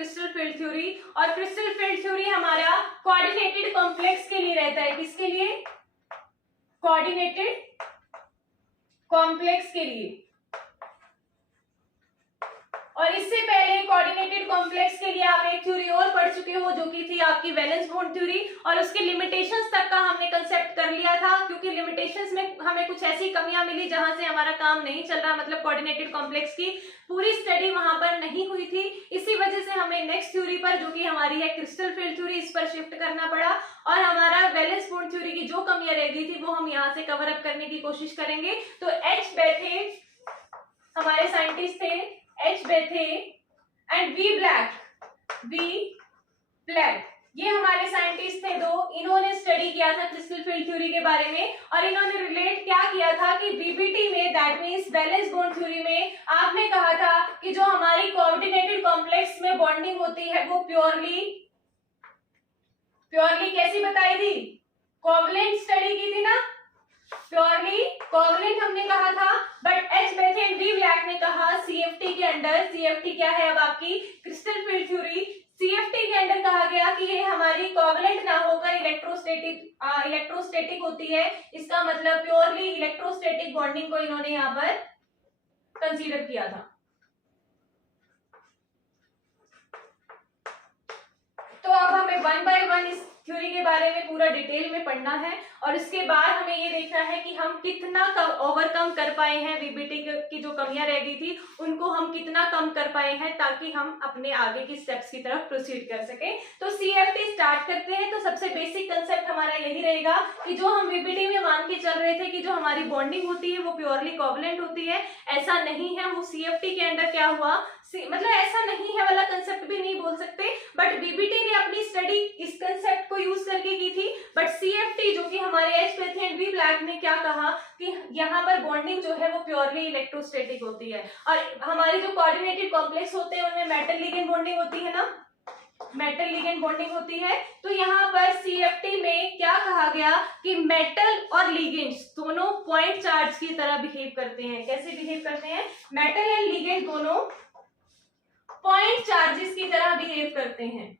Crystal field theory, और crystal field theory हमारा coordinated complex के लिए रहता है। किसके लिए? कोऑर्डिनेटेड कॉम्प्लेक्स के लिए। और इससे पहले कोऑर्डिनेटेड कॉम्प्लेक्स के लिए आप एक थ्योरी और पढ़ चुके हो जो कि थी आपकी वैलेंस बॉन्ड थ्योरी, और उसके लिमिटेशंस तक का हमने कंसेप्ट कर लिया था, क्योंकि लिमिटेशंस में हमें कुछ ऐसी कमियां मिली जहां से हमारा काम नहीं चल रहा, मतलब कोऑर्डिनेटेड कॉम्प्लेक्स की पूरी स्टडी वहां पर नहीं हुई थी। इसी वजह से हमें नेक्स्ट थ्योरी पर, जो कि हमारी है क्रिस्टल फील्ड थ्योरी, इस पर शिफ्ट करना पड़ा, और हमारा वैलेंस बॉन्ड थ्योरी की जो कमियां रह गई थी वो हम यहाँ से कवर अप करने की कोशिश करेंगे। तो एच बेथे हमारे साइंटिस्ट थे, H Bethe and V black, ये हमारे साइंटिस्ट थे दो। इन्होंने स्टडी किया था क्रिस्टल फील्ड थ्योरी के बारे में, और इन्होंने रिलेट क्या किया था कि बीबीटी में, that means valence bond theory में, आपने कहा था कि जो हमारी कोऑर्डिनेटेड कॉम्प्लेक्स में बॉन्डिंग होती है वो प्योरली कैसी बताई थी? कोवलेंट स्टडी की थी ना, प्योरली कोवलेंट हमने कहा था। But H Bethe and V Vleck ने कहा सीएफटी के अंडर, सीएफटी क्या है अब आपकी क्रिस्टल फील्ड थ्योरी, सीएफटी के अंडर कहा गया कि ये हमारी कोवलेंट ना होकर इलेक्ट्रोस्टैटिक होती है। इसका मतलब प्योरली इलेक्ट्रोस्टैटिक बॉन्डिंग को इन्होंने यहाँ पर कंसीडर किया था। तो अब हमें वन बाय वन इस थ्योरी के बारे में पूरा डिटेल में पढ़ना है, और इसके बाद हमें ये देखना है कि हम कितना ओवरकम कर पाए हैं, वीबीटी की जो कमियां रह गई थी उनको हम कितना कम कर पाए हैं, ताकि हम अपने आगे की स्टेप्स की तरफ प्रोसीड कर सकें। तो सीएफटी स्टार्ट करते हैं। तो सबसे बेसिक कंसेप्ट हमारा यही रहेगा कि जो हम वीबीटी में मान के चल रहे थे कि जो हमारी बॉन्डिंग होती है वो प्योरली कोवलेंट होती है, ऐसा नहीं है। वो सीएफटी के अंडर क्या हुआ, मतलब ऐसा नहीं है वाला कंसेप्ट भी नहीं बोल सकते, बट बीबीटी ने अपनी स्टडी इस कंसेप्ट को यूज करके की थी। बट सीएफटी जो कि हमारे H Bethe and V Vleck ने क्या कहा कि यहाँ पर बॉन्डिंग जो है वो प्योरली इलेक्ट्रोस्टैटिक होती है, और हमारी जो कोऑर्डिनेटेड कॉम्प्लेक्स होते हैं उनमें मेटल लिगेंड बॉन्डिंग होती है ना, मेटल लिगेंड बॉन्डिंग होती है। तो यहाँ पर सीएफटी में क्या कहा गया कि मेटल और लिगेंड्स दोनों पॉइंट चार्ज की तरह बिहेव करते हैं। कैसे बिहेव करते हैं? मेटल एंड लिगेंड दोनों पॉइंट चार्जेस की तरह बिहेव करते हैं।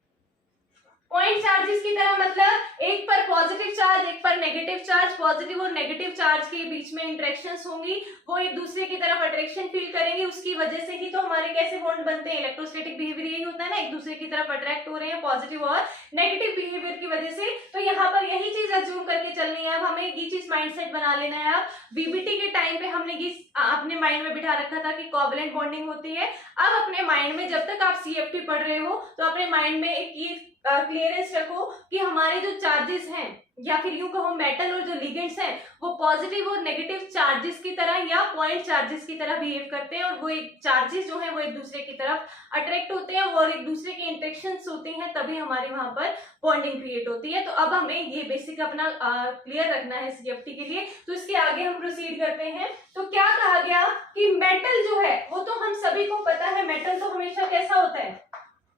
पॉइंट चार्जेस की तरह मतलब एक पर पॉजिटिव चार्ज, एक पर नेगेटिव चार्ज। पॉजिटिव और नेगेटिव चार्ज के बीच में इंटरेक्शंस होंगी, वो एक दूसरे की तरफ अट्रैक्शन फील करेंगे, उसकी वजह से ही तो हमारे कैसे बॉन्ड बनते हैं। इलेक्ट्रोस्टैटिक बिहेवियर यही होता है ना, एक दूसरे की तरफ अट्रैक्ट हो रहे हैं पॉजिटिव और नेगेटिव बिहेवियर की वजह से। तो यहाँ पर यही चीज अज्यूम करके चलनी है। अब हमें ये चीज माइंडसेट बना लेना है। अब बीबीटी के टाइम पे हमने ये अपने माइंड में बिठा रखा था कि कोवलेंट बॉन्डिंग होती है। अब अपने माइंड में जब तक आप सीएफटी पढ़ रहे हो तो अपने माइंड में एक ये क्लियरेंस रखो कि हमारे जो चार्जेस हैं, या फिर यूं कहो मेटल और जो लिगेंड्स हैं, वो पॉजिटिव और नेगेटिव चार्जेस की तरह या पॉइंट चार्जेस की तरह बिहेव करते हैं, और वो एक चार्जेस जो हैं वो एक दूसरे की तरफ अट्रैक्ट होते हैं और एक दूसरे के इंटरेक्शंस होते हैं, तभी हमारे वहां पर बॉन्डिंग क्रिएट होती है। तो अब हमें ये बेसिक अपना क्लियर रखना है सीएफटी के लिए। तो इसके आगे हम प्रोसीड करते हैं। तो क्या कहा गया कि मेटल जो है वो तो हम सभी को पता है, मेटल तो हमेशा कैसा होता है,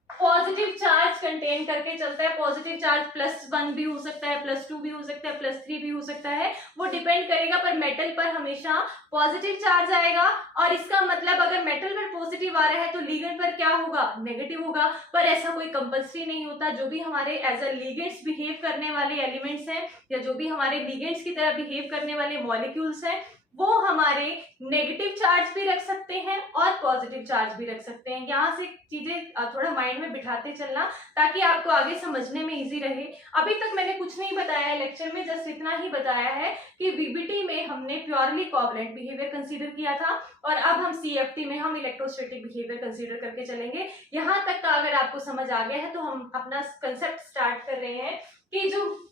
पॉजिटिव चार्ज कंटेन करके चलता है। पॉजिटिव चार्ज +1 भी हो सकता है, +2 भी हो सकता है, +3 भी हो सकता है, वो डिपेंड करेगा, पर मेटल पर हमेशा पॉजिटिव चार्ज आएगा। और इसका मतलब अगर मेटल पर पॉजिटिव आ रहा है तो लिगेंड पर क्या होगा, नेगेटिव होगा। पर ऐसा कोई कंपल्सरी नहीं होता। जो भी हमारे एज अ लिगेंड्स बिहेव करने वाले एलिमेंट्स हैं, या जो भी हमारे लिगेंड्स की तरह बिहेव करने वाले मॉलिक्यूल्स हैं, वो हमारे नेगेटिव चार्ज भी रख सकते हैं और पॉजिटिव चार्ज भी रख सकते हैं। यहाँ से चीजें थोड़ा माइंड में बिठाते चलना, ताकि आपको आगे समझने में इजी रहे। अभी तक मैंने कुछ नहीं बताया है लेक्चर में, जस्ट इतना ही बताया है कि बीबीटी में हमने प्योरली कोवलेंट बिहेवियर कंसीडर किया था, और अब हम सीएफटी में हम इलेक्ट्रोस्टैटिक बिहेवियर कंसीडर करके चलेंगे। यहाँ तक का अगर आपको समझ आ गया है तो हम अपना कंसेप्ट स्टार्ट कर रहे हैं कि जो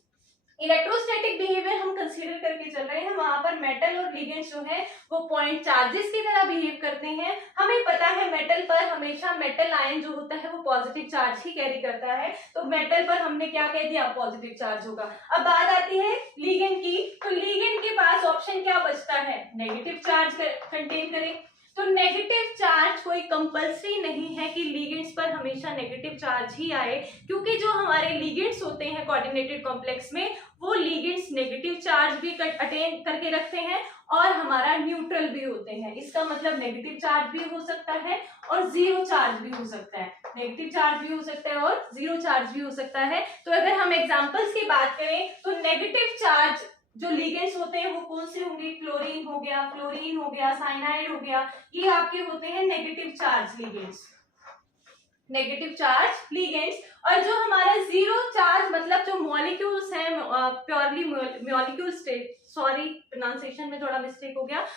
इलेक्ट्रोस्टैटिक बिहेवियर हम कंसीडर करके चल रहे हैं, वहां पर मेटल और लिगेंड्स जो है वो पॉइंट चार्जेस की तरह बिहेव करते हैं। हमें पता है मेटल पर हमेशा मेटल आयन जो होता है वो पॉजिटिव चार्ज ही कैरी करता है, तो मेटल पर हमने क्या कह दिया, पॉजिटिव चार्ज होगा। अब बात आती है लिगेंड की, तो लिगेंड के पास ऑप्शन क्या बचता है, नेगेटिव चार्ज कंटेन करें। तो नेगेटिव चार्ज कोई कंपल्सरी नहीं है कि लिगेंड्स पर हमेशा नेगेटिव चार्ज ही आए, क्योंकि जो हमारे लिगेंड्स होते हैं कोऑर्डिनेटेड कॉम्प्लेक्स में, वो लिगेंड्स नेगेटिव चार्ज भी अटेन करके रखते हैं और हमारा न्यूट्रल भी होते हैं। इसका मतलब नेगेटिव चार्ज भी हो सकता है और जीरो चार्ज भी हो सकता है, नेगेटिव चार्ज भी हो सकता है और जीरो चार्ज भी हो सकता है। तो अगर हम एग्जांपल्स की बात करें तो नेगेटिव चार्ज जो लिगेंड्स होते हैं वो कौन से होंगे, क्लोरीन हो गया, फ्लोरीन हो गया, साइनाइड हो गया, ये आपके होते हैं negative charge ligands, negative charge ligands. और जो हमारा जीरो चार्ज मतलब जो मॉलिक्यूल्स हैं, purely molecule state, sorry pronunciation में थोड़ा मिस्टेक हो गया,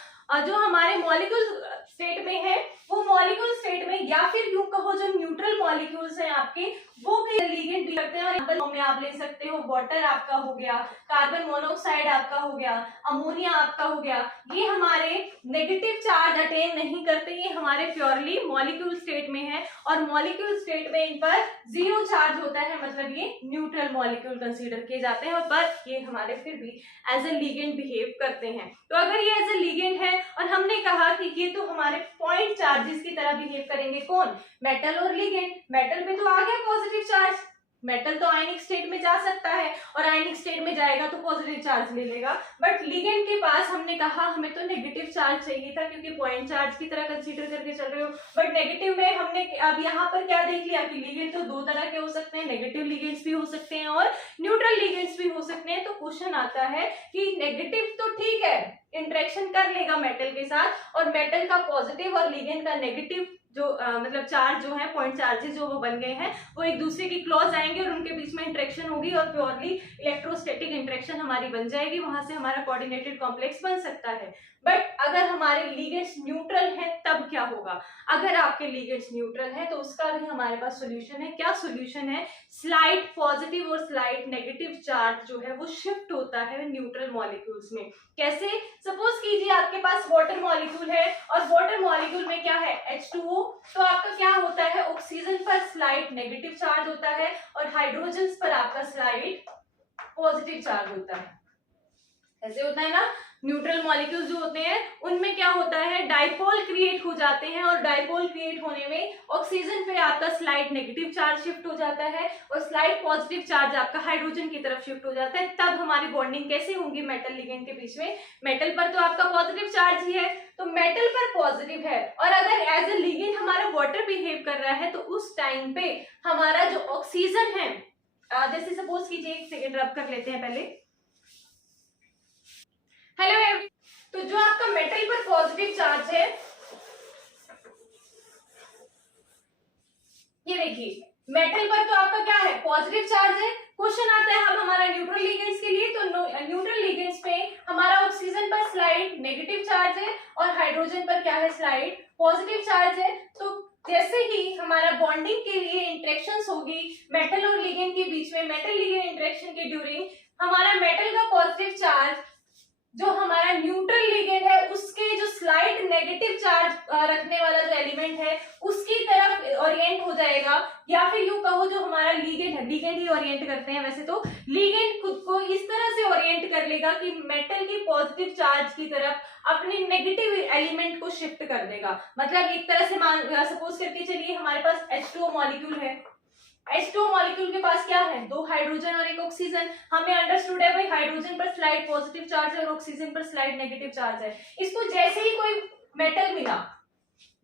जो हमारे मॉलिक्यूल स्टेट में है वो मॉलिक्यूल स्टेट में या फिर यूं कहो जो न्यूट्रल मॉलिक्यूल्स हैं आपके वो भी लिगेंड भी करते हैं। और एग्जांपल में आप ले सकते हो वाटर आपका हो गया, कार्बन मोनोऑक्साइड आपका हो गया, अमोनिया आपका हो गया, ये हमारे नेगेटिव चार्ज अटेन नहीं करते, ये हमारे प्योरली मॉलिक्यूल स्टेट में है और मॉलिक्यूल स्टेट में इन पर जीरो चार्ज होता है, मतलब ये न्यूट्रल मॉलिक्यूल कंसीडर किए जाते हैं, पर ये हमारे फिर भी एज ए लिगेंड बिहेव करते हैं। तो अगर ये एज ए लिगेंड है और हमने कहा कि ये तो हमारे पॉइंट चार्जेस की तरह बिहेव करेंगे, कौन, मेटल और लिगेंड। मेटल में तो आ गया पॉजिटिव चार्ज, मेटल तो आयनिक स्टेट में जा सकता है और आयनिक स्टेट में जाएगा तो पॉजिटिव चार्ज ले लेगा, बट लिगेंड के पास हमने कहा हमें तो नेगेटिव चार्ज चाहिए था क्योंकि पॉइंट चार्ज की तरह कंसीडर करके चल रहे हो, बट नेगेटिव में हमने अब यहाँ पर क्या देख लिया कि लिगेंड तो दो तरह के हो सकते हैं, नेगेटिव लिगेंड्स भी हो सकते हैं और न्यूट्रल लिगेंड्स भी हो सकते हैं। तो क्वेश्चन आता है कि नेगेटिव तो ठीक है इंटरेक्शन कर लेगा मेटल के साथ और मेटल का पॉजिटिव और लिगेंड का नेगेटिव जो मतलब चार्ज जो है, पॉइंट चार्जेस जो वो बन गए हैं वो एक दूसरे की क्लोज आएंगे और उनके बीच में इंटरेक्शन होगी और प्योरली इलेक्ट्रोस्टैटिक इंटरेक्शन हमारी बन जाएगी, वहां से हमारा कोऑर्डिनेटेड कॉम्प्लेक्स बन सकता है। बट अगर हमारे लिगेंड्स न्यूट्रल हैं तब क्या होगा, अगर आपके लिगेंड्स न्यूट्रल है तो उसका भी हमारे पास सोल्यूशन है। क्या सोल्यूशन है, स्लाइड पॉजिटिव और स्लाइड नेगेटिव चार्ज जो है वो शिफ्ट होता है न्यूट्रल मॉलिक्यूल्स में। कैसे, सपोज कीजिए आपके पास वाटर मॉलिक्यूल है और वाटर मॉलिक्यूल में क्या है H2O, तो आपका क्या होता है, ऑक्सीजन पर स्लाइड नेगेटिव चार्ज होता है और हाइड्रोजन पर आपका स्लाइड पॉजिटिव चार्ज होता है। ऐसे होता है ना, न्यूट्रल मॉलिक्यूल्स जो होते हैं उनमें क्या होता है, डाइपोल क्रिएट हो जाते हैं और डाइपोल क्रिएट होने में ऑक्सीजन पे आपका स्लाइड नेगेटिव चार्ज शिफ्ट हो जाता है और स्लाइड पॉजिटिव चार्ज आपका हाइड्रोजन की तरफ शिफ्ट हो जाता है। तब हमारी बॉन्डिंग कैसे होगी मेटल लिगेंड के बीच में, मेटल पर तो आपका पॉजिटिव चार्ज ही है तो मेटल पर पॉजिटिव है और अगर एज ए लिगेंड हमारा वाटर बिहेव कर रहा है तो उस टाइम पे हमारा जो ऑक्सीजन है, जैसे सपोज कीजिए, एक सेकेंड रब कर लेते हैं पहले, हेलो, तो जो आपका मेटल पर पॉजिटिव चार्ज है, ये देखिए मेटल पर तो आपका क्या है, पॉजिटिव चार्ज है। क्वेश्चन आता है अब हमारा न्यूट्रल लिगेंड्स के लिए, तो न्यूट्रल लिगेंड्स पे हमारा ऑक्सीजन पर स्लाइड नेगेटिव चार्ज है और हाइड्रोजन पर क्या है, स्लाइड पॉजिटिव चार्ज है। तो जैसे ही हमारा बॉन्डिंग के लिए इंटरेक्शंस होगी मेटल और लिगेंड के बीच में, मेटल लिगेंड इंटरेक्शन के ड्यूरिंग हमारा मेटल का पॉजिटिव चार्ज जो हमारा न्यूट्रल लिगेंड है उसके जो स्लाइड नेगेटिव चार्ज रखने वाला जो एलिमेंट है उसकी तरफ ओरिएंट हो जाएगा, या फिर यूं कहो जो हमारा लिगेंड है, लिगेंड ही ओरिएंट करते हैं वैसे तो, लिगेंड खुद को इस तरह से ओरिएंट कर लेगा कि मेटल की पॉजिटिव चार्ज की तरफ अपने नेगेटिव एलिमेंट को शिफ्ट कर देगा। मतलब एक तरह से सपोज करके चलिए हमारे पास H2O मॉलिक्यूल है, H2O मॉलिक्यूल के पास क्या है, दो हाइड्रोजन और एक ऑक्सीजन। हमें अंडरस्टूड है भाई हाइड्रोजन पर स्लाइड पॉजिटिव चार्ज है और ऑक्सीजन पर स्लाइड नेगेटिव चार्ज है। इसको जैसे ही कोई मेटल मिला,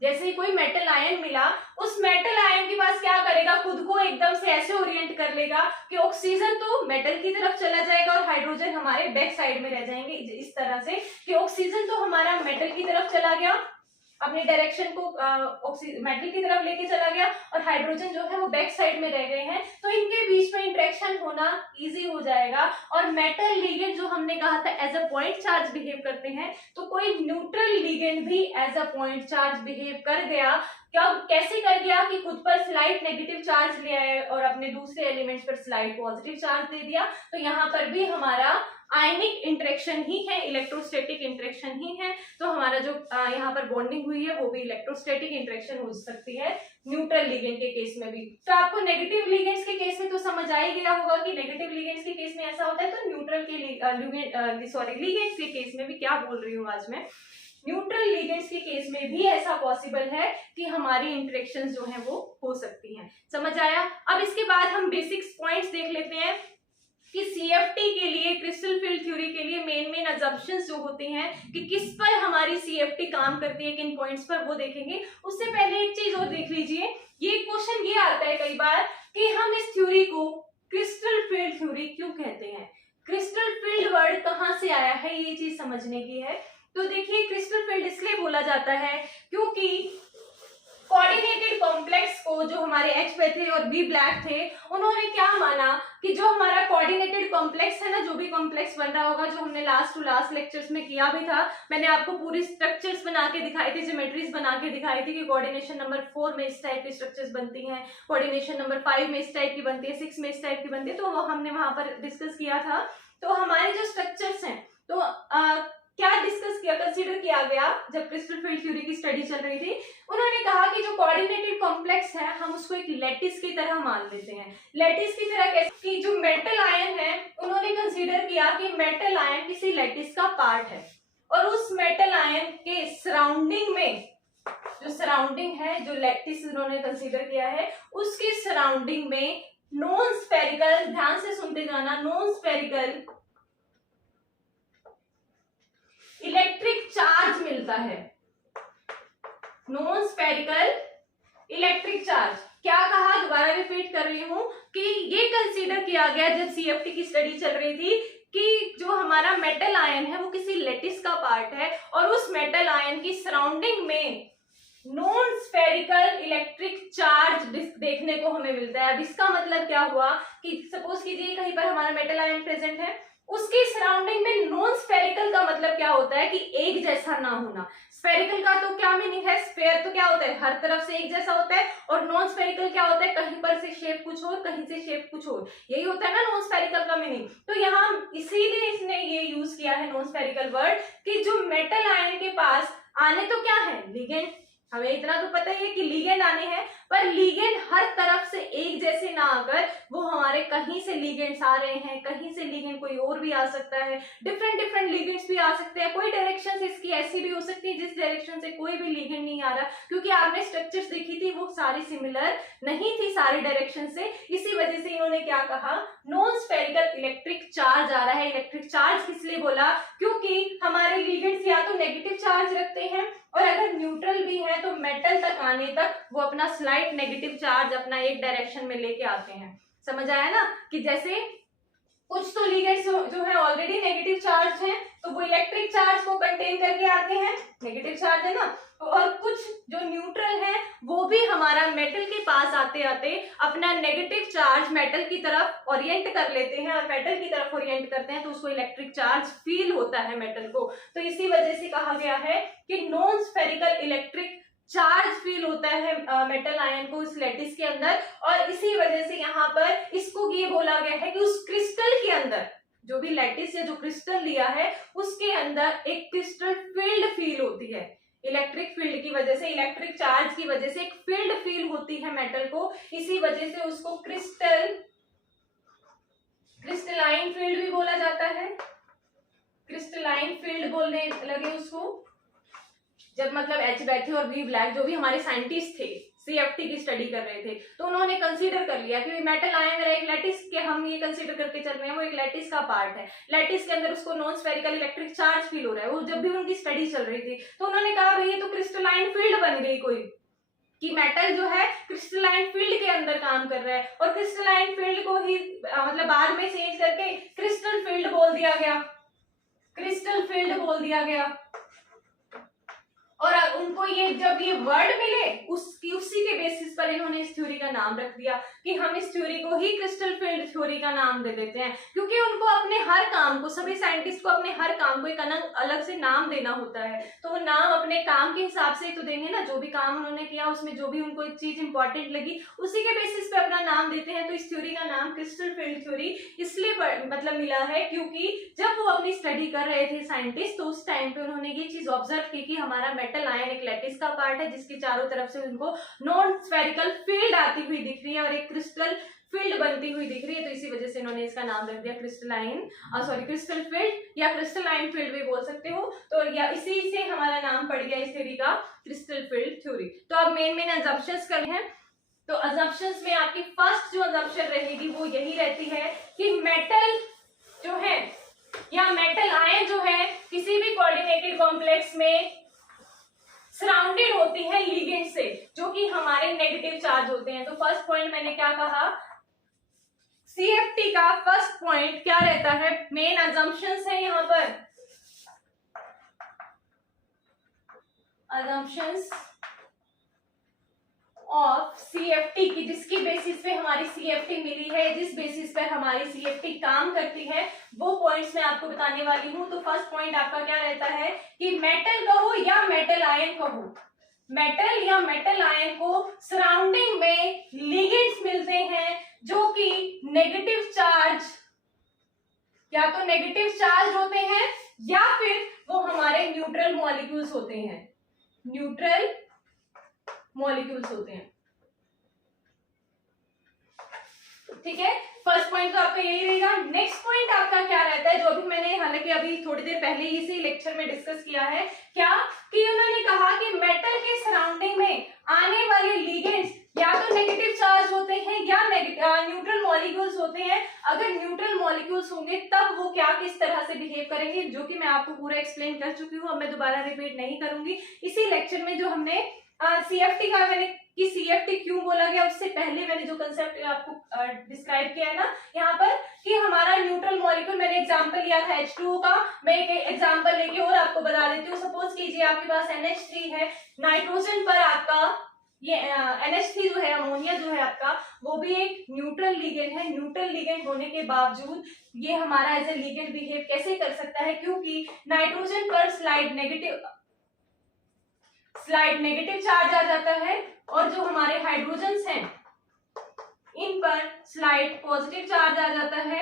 जैसे ही कोई मेटल आयन मिला, उस मेटल आयन के पास क्या करेगा, खुद को एकदम से ऐसे ओरिएंट कर लेगा कि ऑक्सीजन तो मेटल की तरफ चला जाएगा और हाइड्रोजन हमारे बैक साइड में रह जाएंगे, इस तरह से कि ऑक्सीजन तो हमारा मेटल की तरफ चला गया, अपने डायरेक्शन को मेटल की तरफ लेके चला गया और हाइड्रोजन जो है वो बैक साइड में रह गए हैं, तो इनके बीच में इंटरेक्शन होना इजी हो जाएगा। और मेटल लिगेंड जो हमने कहा था as a point charge behave करते हैं, तो कोई न्यूट्रल लिगेंड भी as a point charge behave कर गया। कैसे कर गया कि खुद पर स्लाइड नेगेटिव चार्ज ले आए और अपने दूसरे एलिमेंट्स पर स्लाइड पॉजिटिव चार्ज दे दिया। तो यहाँ पर भी हमारा आयनिक इंटरेक्शन ही है, इलेक्ट्रोस्टैटिक इंटरेक्शन ही है। तो हमारा जो यहाँ पर बॉन्डिंग हुई है वो भी इलेक्ट्रोस्टैटिक इंटरेक्शन हो सकती है न्यूट्रल लिगेंड के केस में भी। तो आपको नेगेटिव लिगेंड्स के केस में तो समझ आ ही गया होगा कि नेगेटिव लिगेंड्स के केस में ऐसा होता है, तो न्यूट्रल के लिगेंड्स के केस में भी, क्या बोल रही हूँ आज मैं, न्यूट्रल लिगेंड्स के केस में भी ऐसा पॉसिबल है कि हमारी इंटरेक्शंस जो हैं वो हो सकती हैं। समझ आया? अब इसके बाद हम बेसिक्स पॉइंट्स देख लेते हैं। कि सीएफटी के लिए, क्रिस्टल फील्ड थ्योरी के लिए मेन अजम्पशंस जो होती हैं कि किस पर हमारी सीएफटी काम करती है, किन पॉइंट्स पर, वो देखेंगे। उससे पहले एक चीज और देख लीजिए, ये क्वेश्चन ये आता है कई बार कि हम इस थ्योरी को क्रिस्टल फील्ड थ्योरी क्यों कहते हैं, क्रिस्टल फील्ड वर्ड कहाँ से आया है, ये चीज समझने की है। तो देखिए, क्रिस्टल फील्ड इसलिए बोला जाता है क्योंकि कोऑर्डिनेटेड कॉम्प्लेक्स को, जो हमारे एच पे थे और बी ब्लैक थे, उन्होंने क्या माना कि जो हमारा कोऑर्डिनेटेड कॉम्प्लेक्स है ना, जो भी कॉम्प्लेक्स बन रहा होगा, जो हमने लास्ट टू लास्ट लेक्चर्स में किया भी था, मैंने आपको पूरी स्ट्रक्चर्स बना के दिखाई थी, ज्योमेट्रीज बना के दिखाई थी कि कोऑर्डिनेशन नंबर 4 में इस टाइप की स्ट्रक्चर्स बनती हैं, कोऑर्डिनेशन नंबर 5 में इस टाइप की बनती है, 6 में इस टाइप की बनती है, तो वो हमने वहां पर डिस्कस किया था। तो हमारे जो स्ट्रक्चर्स हैं, तो क्या डिस्कस किया, कंसीडर किया गया जब क्रिस्टल फील्ड थ्योरी की स्टडी चल रही थी, उन्होंने कहा कि जो कोऑर्डिनेटेड कॉम्प्लेक्स है, हम उसको एक लैटिस की तरह मान लेते हैं। लैटिस की तरह कैसे, कि जो मेटल आयन है, उन्होंने कंसीडर किया कि मेटल आयन किसी लैटिस का पार्ट है, और उस मेटल आयन के सराउंडिंग में, जो सराउंडिंग है, जो लैटिस उन्होंने कंसीडर किया है, उसके सराउंडिंग में नॉन स्फेरिकल, ध्यान से सुनते जाना, नॉन स्फेरिकल इलेक्ट्रिक चार्ज मिलता है। नॉन स्फेरिकल इलेक्ट्रिक चार्ज, क्या कहा, दोबारा रिपीट कर रही हूं कि ये कंसीडर किया गया जब सीएफटी की स्टडी चल रही थी कि जो हमारा मेटल आयन है वो किसी लैटिस का पार्ट है, और उस मेटल आयन की सराउंडिंग में नॉन स्फेरिकल इलेक्ट्रिक चार्ज देखने को हमें मिलता है। अब इसका मतलब क्या हुआ कि सपोज कीजिए कहीं पर हमारा मेटल आयन प्रेजेंट है, उसकी सराउंडिंग में नॉन स्फेरिकल का मतलब क्या होता है कि एक जैसा ना होना। स्फेरिकल का तो क्या मीनिंग है, स्फेयर तो क्या होता है, हर तरफ से एक जैसा होता है, और नॉन स्फेरिकल क्या होता है, कहीं पर से शेप कुछ और, कहीं से शेप कुछ और, यही होता है ना नॉन स्फेरिकल का मीनिंग। तो यहाँ इसीलिए इसने ये यूज किया है नॉन स्फेरिकल वर्ड कि जो मेटल आयन के पास आने तो क्या है, लिगेंड, हमें इतना तो पता ही है कि लिगेंड आने हैं, पर लिगेंड हर तरफ से एक जैसे ना आकर वो हमारे कहीं से लिगेंड्स आ रहे हैं, कहीं से लिगेंड कोई और भी आ सकता है, डिफरेंट लिगेंड्स भी आ सकते हैं, कोई डायरेक्शन इसकी ऐसी भी हो सकती है जिस डायरेक्शन से कोई भी लिगेंड नहीं आ रहा, क्योंकि आपने स्ट्रक्चर्स देखी थी वो सारी सिमिलर नहीं थी सारी डायरेक्शन से। इसी वजह से इन्होंने क्या कहा, नॉन स्फेरिकल इलेक्ट्रिक चार्ज आ रहा है। इलेक्ट्रिक चार्ज किस लिए बोला, क्योंकि हमारे लिगेंड्स या तो नेगेटिव चार्ज रखते हैं, और अगर न्यूट्रल भी है तो मेटल तक आने तक वो अपना स्लाइट नेगेटिव चार्ज अपना एक डायरेक्शन में लेके आते हैं। समझ आया ना, कि जैसे कुछ तो लिगेंड्स जो है ऑलरेडी नेगेटिव चार्ज हैं, तो वो इलेक्ट्रिक चार्ज को कंटेन करके आते हैं, नेगेटिव चार्ज है ना, और कुछ जो न्यूट्रल है वो भी हमारा मेटल के पास आते आते अपना नेगेटिव चार्ज मेटल की तरफ ओरिएंट कर लेते हैं, और मेटल की तरफ ओरिएंट करते हैं तो उसको इलेक्ट्रिक चार्ज फील होता है मेटल को। तो इसी वजह से कहा गया है कि non spherical electric charge feel होता है मेटल आयन को इस लैटिस के अंदर, और इसी वजह से यहाँ पर इसको ये बोला गया है कि उस क्रिस्टल के अंदर, जो भी लैटिस या जो क्रिस्टल लिया है उसके अंदर एक क्रिस्टल फील्ड फील होती है। इलेक्ट्रिक फील्ड की वजह से, इलेक्ट्रिक चार्ज की वजह से एक फील्ड फील होती है मेटल को, इसी वजह से उसको क्रिस्टलाइन फील्ड भी बोला जाता है। क्रिस्टलाइन फील्ड बोलने लगे उसको जब मतलब एच बैठी और वी ब्लैक, जो भी हमारे साइंटिस्ट थे सीएफटी की स्टडी कर रहे थे, तो उन्होंने कंसीडर कर लिया कि मेटल आयन एक लैटिस के, हम ये कंसीडर करके चल रहे हैं वो एक लैटिस का पार्ट है, लैटिस के अंदर उसको non spherical electric charge feel हो रहा है। वो जब भी उनकी स्टडी चल रही थी तो उन्होंने कहा भाई ये तो क्रिस्टलाइन फील्ड बन गई कोई, कि मेटल जो है क्रिस्टलाइन फील्ड के अंदर काम कर रहा है, और क्रिस्टलाइन फील्ड को ही मतलब बाद में चेंज करके क्रिस्टल फील्ड बोल दिया गया, क्रिस्टल फील्ड बोल दिया गया। और उनको ये जब ये वर्ड मिले उसी के बेसिस पर इन्होंने इस थ्योरी का नाम रख दिया कि हम इस थ्योरी को ही क्रिस्टल फील्ड थ्योरी का नाम दे देते हैं, क्योंकि उनको अपने हर काम को, सभी साइंटिस्ट को अपने हर काम को एक अलग से नाम देना होता है, तो वो नाम अपने काम के हिसाब से तो देंगे ना, जो भी काम उन्होंने किया उसमें जो भी उनको एक चीज इंपॉर्टेंट लगी उसी के बेसिस पे अपना नाम देते हैं। तो इस थ्योरी का नाम क्रिस्टल फील्ड थ्योरी इसलिए मतलब मिला है क्योंकि जब वो अपनी स्टडी कर रहे थे साइंटिस्ट, तो उस टाइम पे उन्होंने ये चीज ऑब्जर्व की कि हमारा मेटल आयन एक लैटिस का पार्ट है जिसके चारों तरफ से उनको नॉन स्फेरिकल फील्ड आती हुई दिख रही है और एक क्रिस्टल फील्ड बनती हुई दिख रही है, तो इसी वजह से इन्होंने इसका नाम रख दिया क्रिस्टल फील्ड या क्रिस्टलाइन फील्ड भी बोल सकते हो। तो या इसी से हमारा नाम पड़ गया इस थ्योरी का क्रिस्टल फील्ड थ्योरी। तो अब मेन अजम्पशंस कर हैं। तो अजम्पशंस में आपकी फर्स्ट जो अजम्पशन रहेगी वो यही रहती है कि मेटल जो है या मेटल आयन जो है किसी भी कोऑर्डिनेटेड कॉम्प्लेक्स में सराउंडेड होती है लिगेंड से जो कि हमारे नेगेटिव चार्ज होते हैं। तो फर्स्ट पॉइंट मैंने क्या कहा, सीएफटी का फर्स्ट पॉइंट क्या रहता है, मेन अजम्पशंस है यहाँ पर, अजम्पशंस ऑफ सीएफटी की, जिसकी बेसिस पे हमारी सीएफटी मिली है, जिस बेसिस पर हमारी सीएफटी काम करती है, वो पॉइंट्स मैं आपको बताने वाली हूं। तो फर्स्ट पॉइंट आपका क्या रहता है कि मेटल कहो या मेटल आयन कहो, मेटल या मेटल आयन को सराउंडिंग में लिगेंड्स मिलते हैं जो कि नेगेटिव चार्ज, या तो नेगेटिव चार्ज होते हैं या फिर वो हमारे न्यूट्रल मॉलिक्यूल्स होते हैं, न्यूट्रल मॉलिक्यूल्स होते हैं। ठीक है, फर्स्ट पॉइंट तो आपका यही रहेगा। नेक्स्ट पॉइंट आपका क्या रहता है, जो अभी मैंने हालांकि अभी थोड़ी देर पहले इसी लेक्चर में डिस्कस किया है, क्या कि उन्होंने कहा कि मेटल के सराउंडिंग में आने वाले लिगेंड्स या तो नेगेटिव चार्ज होते हैं या न्यूट्रल मॉलिक्यूल्स होते हैं। अगर न्यूट्रल मॉलिक्यूल्स होंगे तब वो क्या किस तरह से बिहेव करेंगे, जो कि मैं आपको पूरा एक्सप्लेन कर चुकी हूँ, अब मैं दोबारा रिपीट नहीं करूंगी। इसी लेक्चर में जो हमने सीएफटी का मैंने कि सीएफटी क्यों बोला गया, उससे पहले मैंने जो कंसेप्ट आपको डिस्क्राइब किया है ना यहाँ पर, कि हमारा न्यूट्रल मॉलिक्यूल, मैंने एग्जांपल लिया था H2O का, मैं एक एग्जांपल लेके और आपको बता देती हूँ। सपोज कीजिए आपके पास NH3 है, नाइट्रोजन पर आपका ये NH3 जो है, अमोनिया जो है आपका, वो भी एक न्यूट्रल लिगेंड है। न्यूट्रल लिगेंड होने के बावजूद ये हमारा एज ए लिगेंड बिहेव कैसे कर सकता है, क्योंकि नाइट्रोजन पर स्लाइड नेगेटिव चार्ज आ जाता है और जो हमारे हाइड्रोजन्स हैं इन पर स्लाइड पॉजिटिव चार्ज आ जाता है।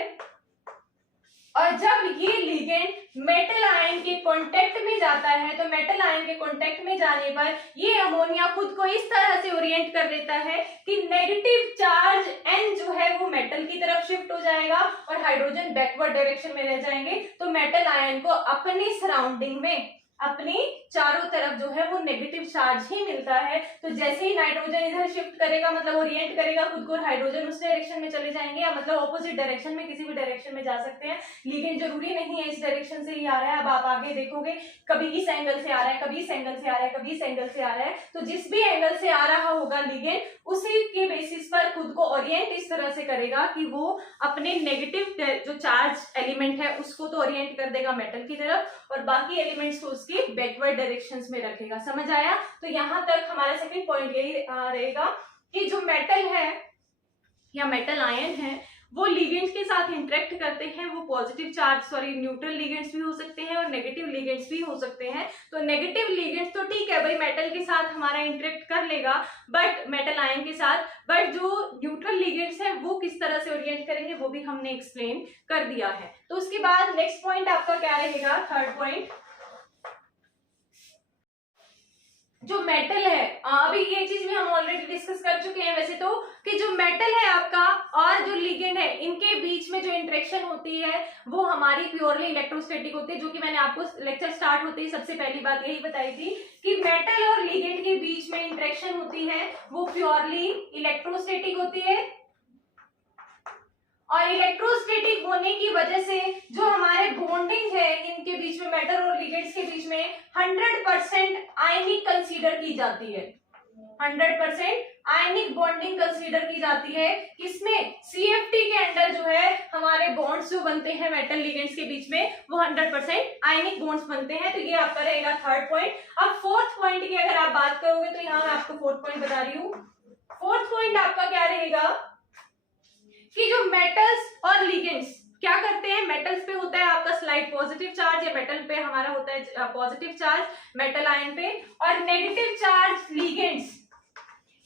और जब ये लिगेंड मेटल आयन के कांटेक्ट में जाता है, तो मेटल आयन के कांटेक्ट में जाने पर ये अमोनिया खुद को इस तरह से ओरिएंट कर देता है कि नेगेटिव चार्ज N जो है वो मेटल की तरफ शिफ्ट हो जाएगा और हाइड्रोजन बैकवर्ड डायरेक्शन में रह जाएंगे। तो मेटल आयन को अपनी सराउंडिंग में, अपनी चारों तरफ जो है वो नेगेटिव चार्ज ही मिलता है। तो जैसे ही नाइट्रोजन इधर शिफ्ट करेगा, मतलब ओरिएंट करेगा खुद को, हाइड्रोजन उस डायरेक्शन में चले जाएंगे, या मतलब ऑपोजिट डायरेक्शन में, किसी भी डायरेक्शन में जा सकते हैं। लिगेंड जरूरी नहीं है इस डायरेक्शन से ही आ रहा है, अब आप आगे देखोगे कभी इस एंगल से आ रहा है, कभी इस एंगल से आ रहा है, कभी इस एंगल से आ रहा है। तो जिस भी एंगल से आ रहा होगा लिगेंड, उसी के बेसिस पर खुद को ओरिएंट इस तरह से करेगा कि वो अपने नेगेटिव जो चार्ज एलिमेंट है उसको तो ओरिएंट कर देगा मेटल की तरफ और बाकी एलिमेंट्स को उसकी बैकवर्ड डायरेक्शंस में रखेगा। समझ आया? तो यहां तक हमारा सेकंड पॉइंट यही रहेगा कि जो मेटल है या मेटल आयन है वो लिगेंड्स के साथ इंटरेक्ट करते हैं, वो पॉजिटिव चार्ज न्यूट्रल लिगेंड्स भी हो सकते हैं और नेगेटिव लिगेंड्स भी हो सकते हैं। तो नेगेटिव लिगेंड्स तो ठीक है भाई, मेटल के साथ हमारा इंटरेक्ट कर लेगा, बट मेटल आयन के साथ, बट जो न्यूट्रल लिगेंड्स हैं वो किस तरह से ओरिएंट करेंगे वो भी हमने एक्सप्लेन कर दिया है। तो उसके बाद नेक्स्ट पॉइंट आपका क्या रहेगा, थर्ड पॉइंट, जो मेटल है, अभी ये चीज भी हम ऑलरेडी डिस्कस कर चुके हैं वैसे तो, कि जो मेटल है आपका और जो लिगेंड है इनके बीच में जो इंटरेक्शन होती है वो हमारी प्योरली इलेक्ट्रोस्टैटिक होती है, जो कि मैंने आपको लेक्चर स्टार्ट होते ही सबसे पहली बात यही बताई थी कि मेटल और लिगेंड के बीच में इंटरेक्शन होती है वो प्योरली इलेक्ट्रोस्टैटिक होती है। और इलेक्ट्रोस्टैटिक होने की वजह से जो हमारे बॉन्डिंग है इनके बीच में, मेटल और लिगेंड्स के बीच में 100% आयनिक कंसीडर की जाती है, 100% आयनिक बॉन्डिंग कंसीडर की जाती है। किसमें? सीएफटी के अंदर जो है हमारे बॉन्ड्स जो बनते हैं मेटल लिगेंड्स के बीच में वो 100% आयनिक बॉन्ड्स बनते हैं। तो ये आपका रहेगा थर्ड पॉइंट। अब फोर्थ पॉइंट की अगर आप बात करोगे तो यहाँ मैं आपको फोर्थ पॉइंट बता रही हूँ। फोर्थ पॉइंट आपका क्या रहेगा कि जो मेटल्स और लिगेंड्स क्या करते हैं, मेटल्स पे होता है आपका स्लाइड पॉजिटिव चार्ज, या मेटल पे हमारा होता है पॉजिटिव चार्ज मेटल आयन पे, और negative charge ligands,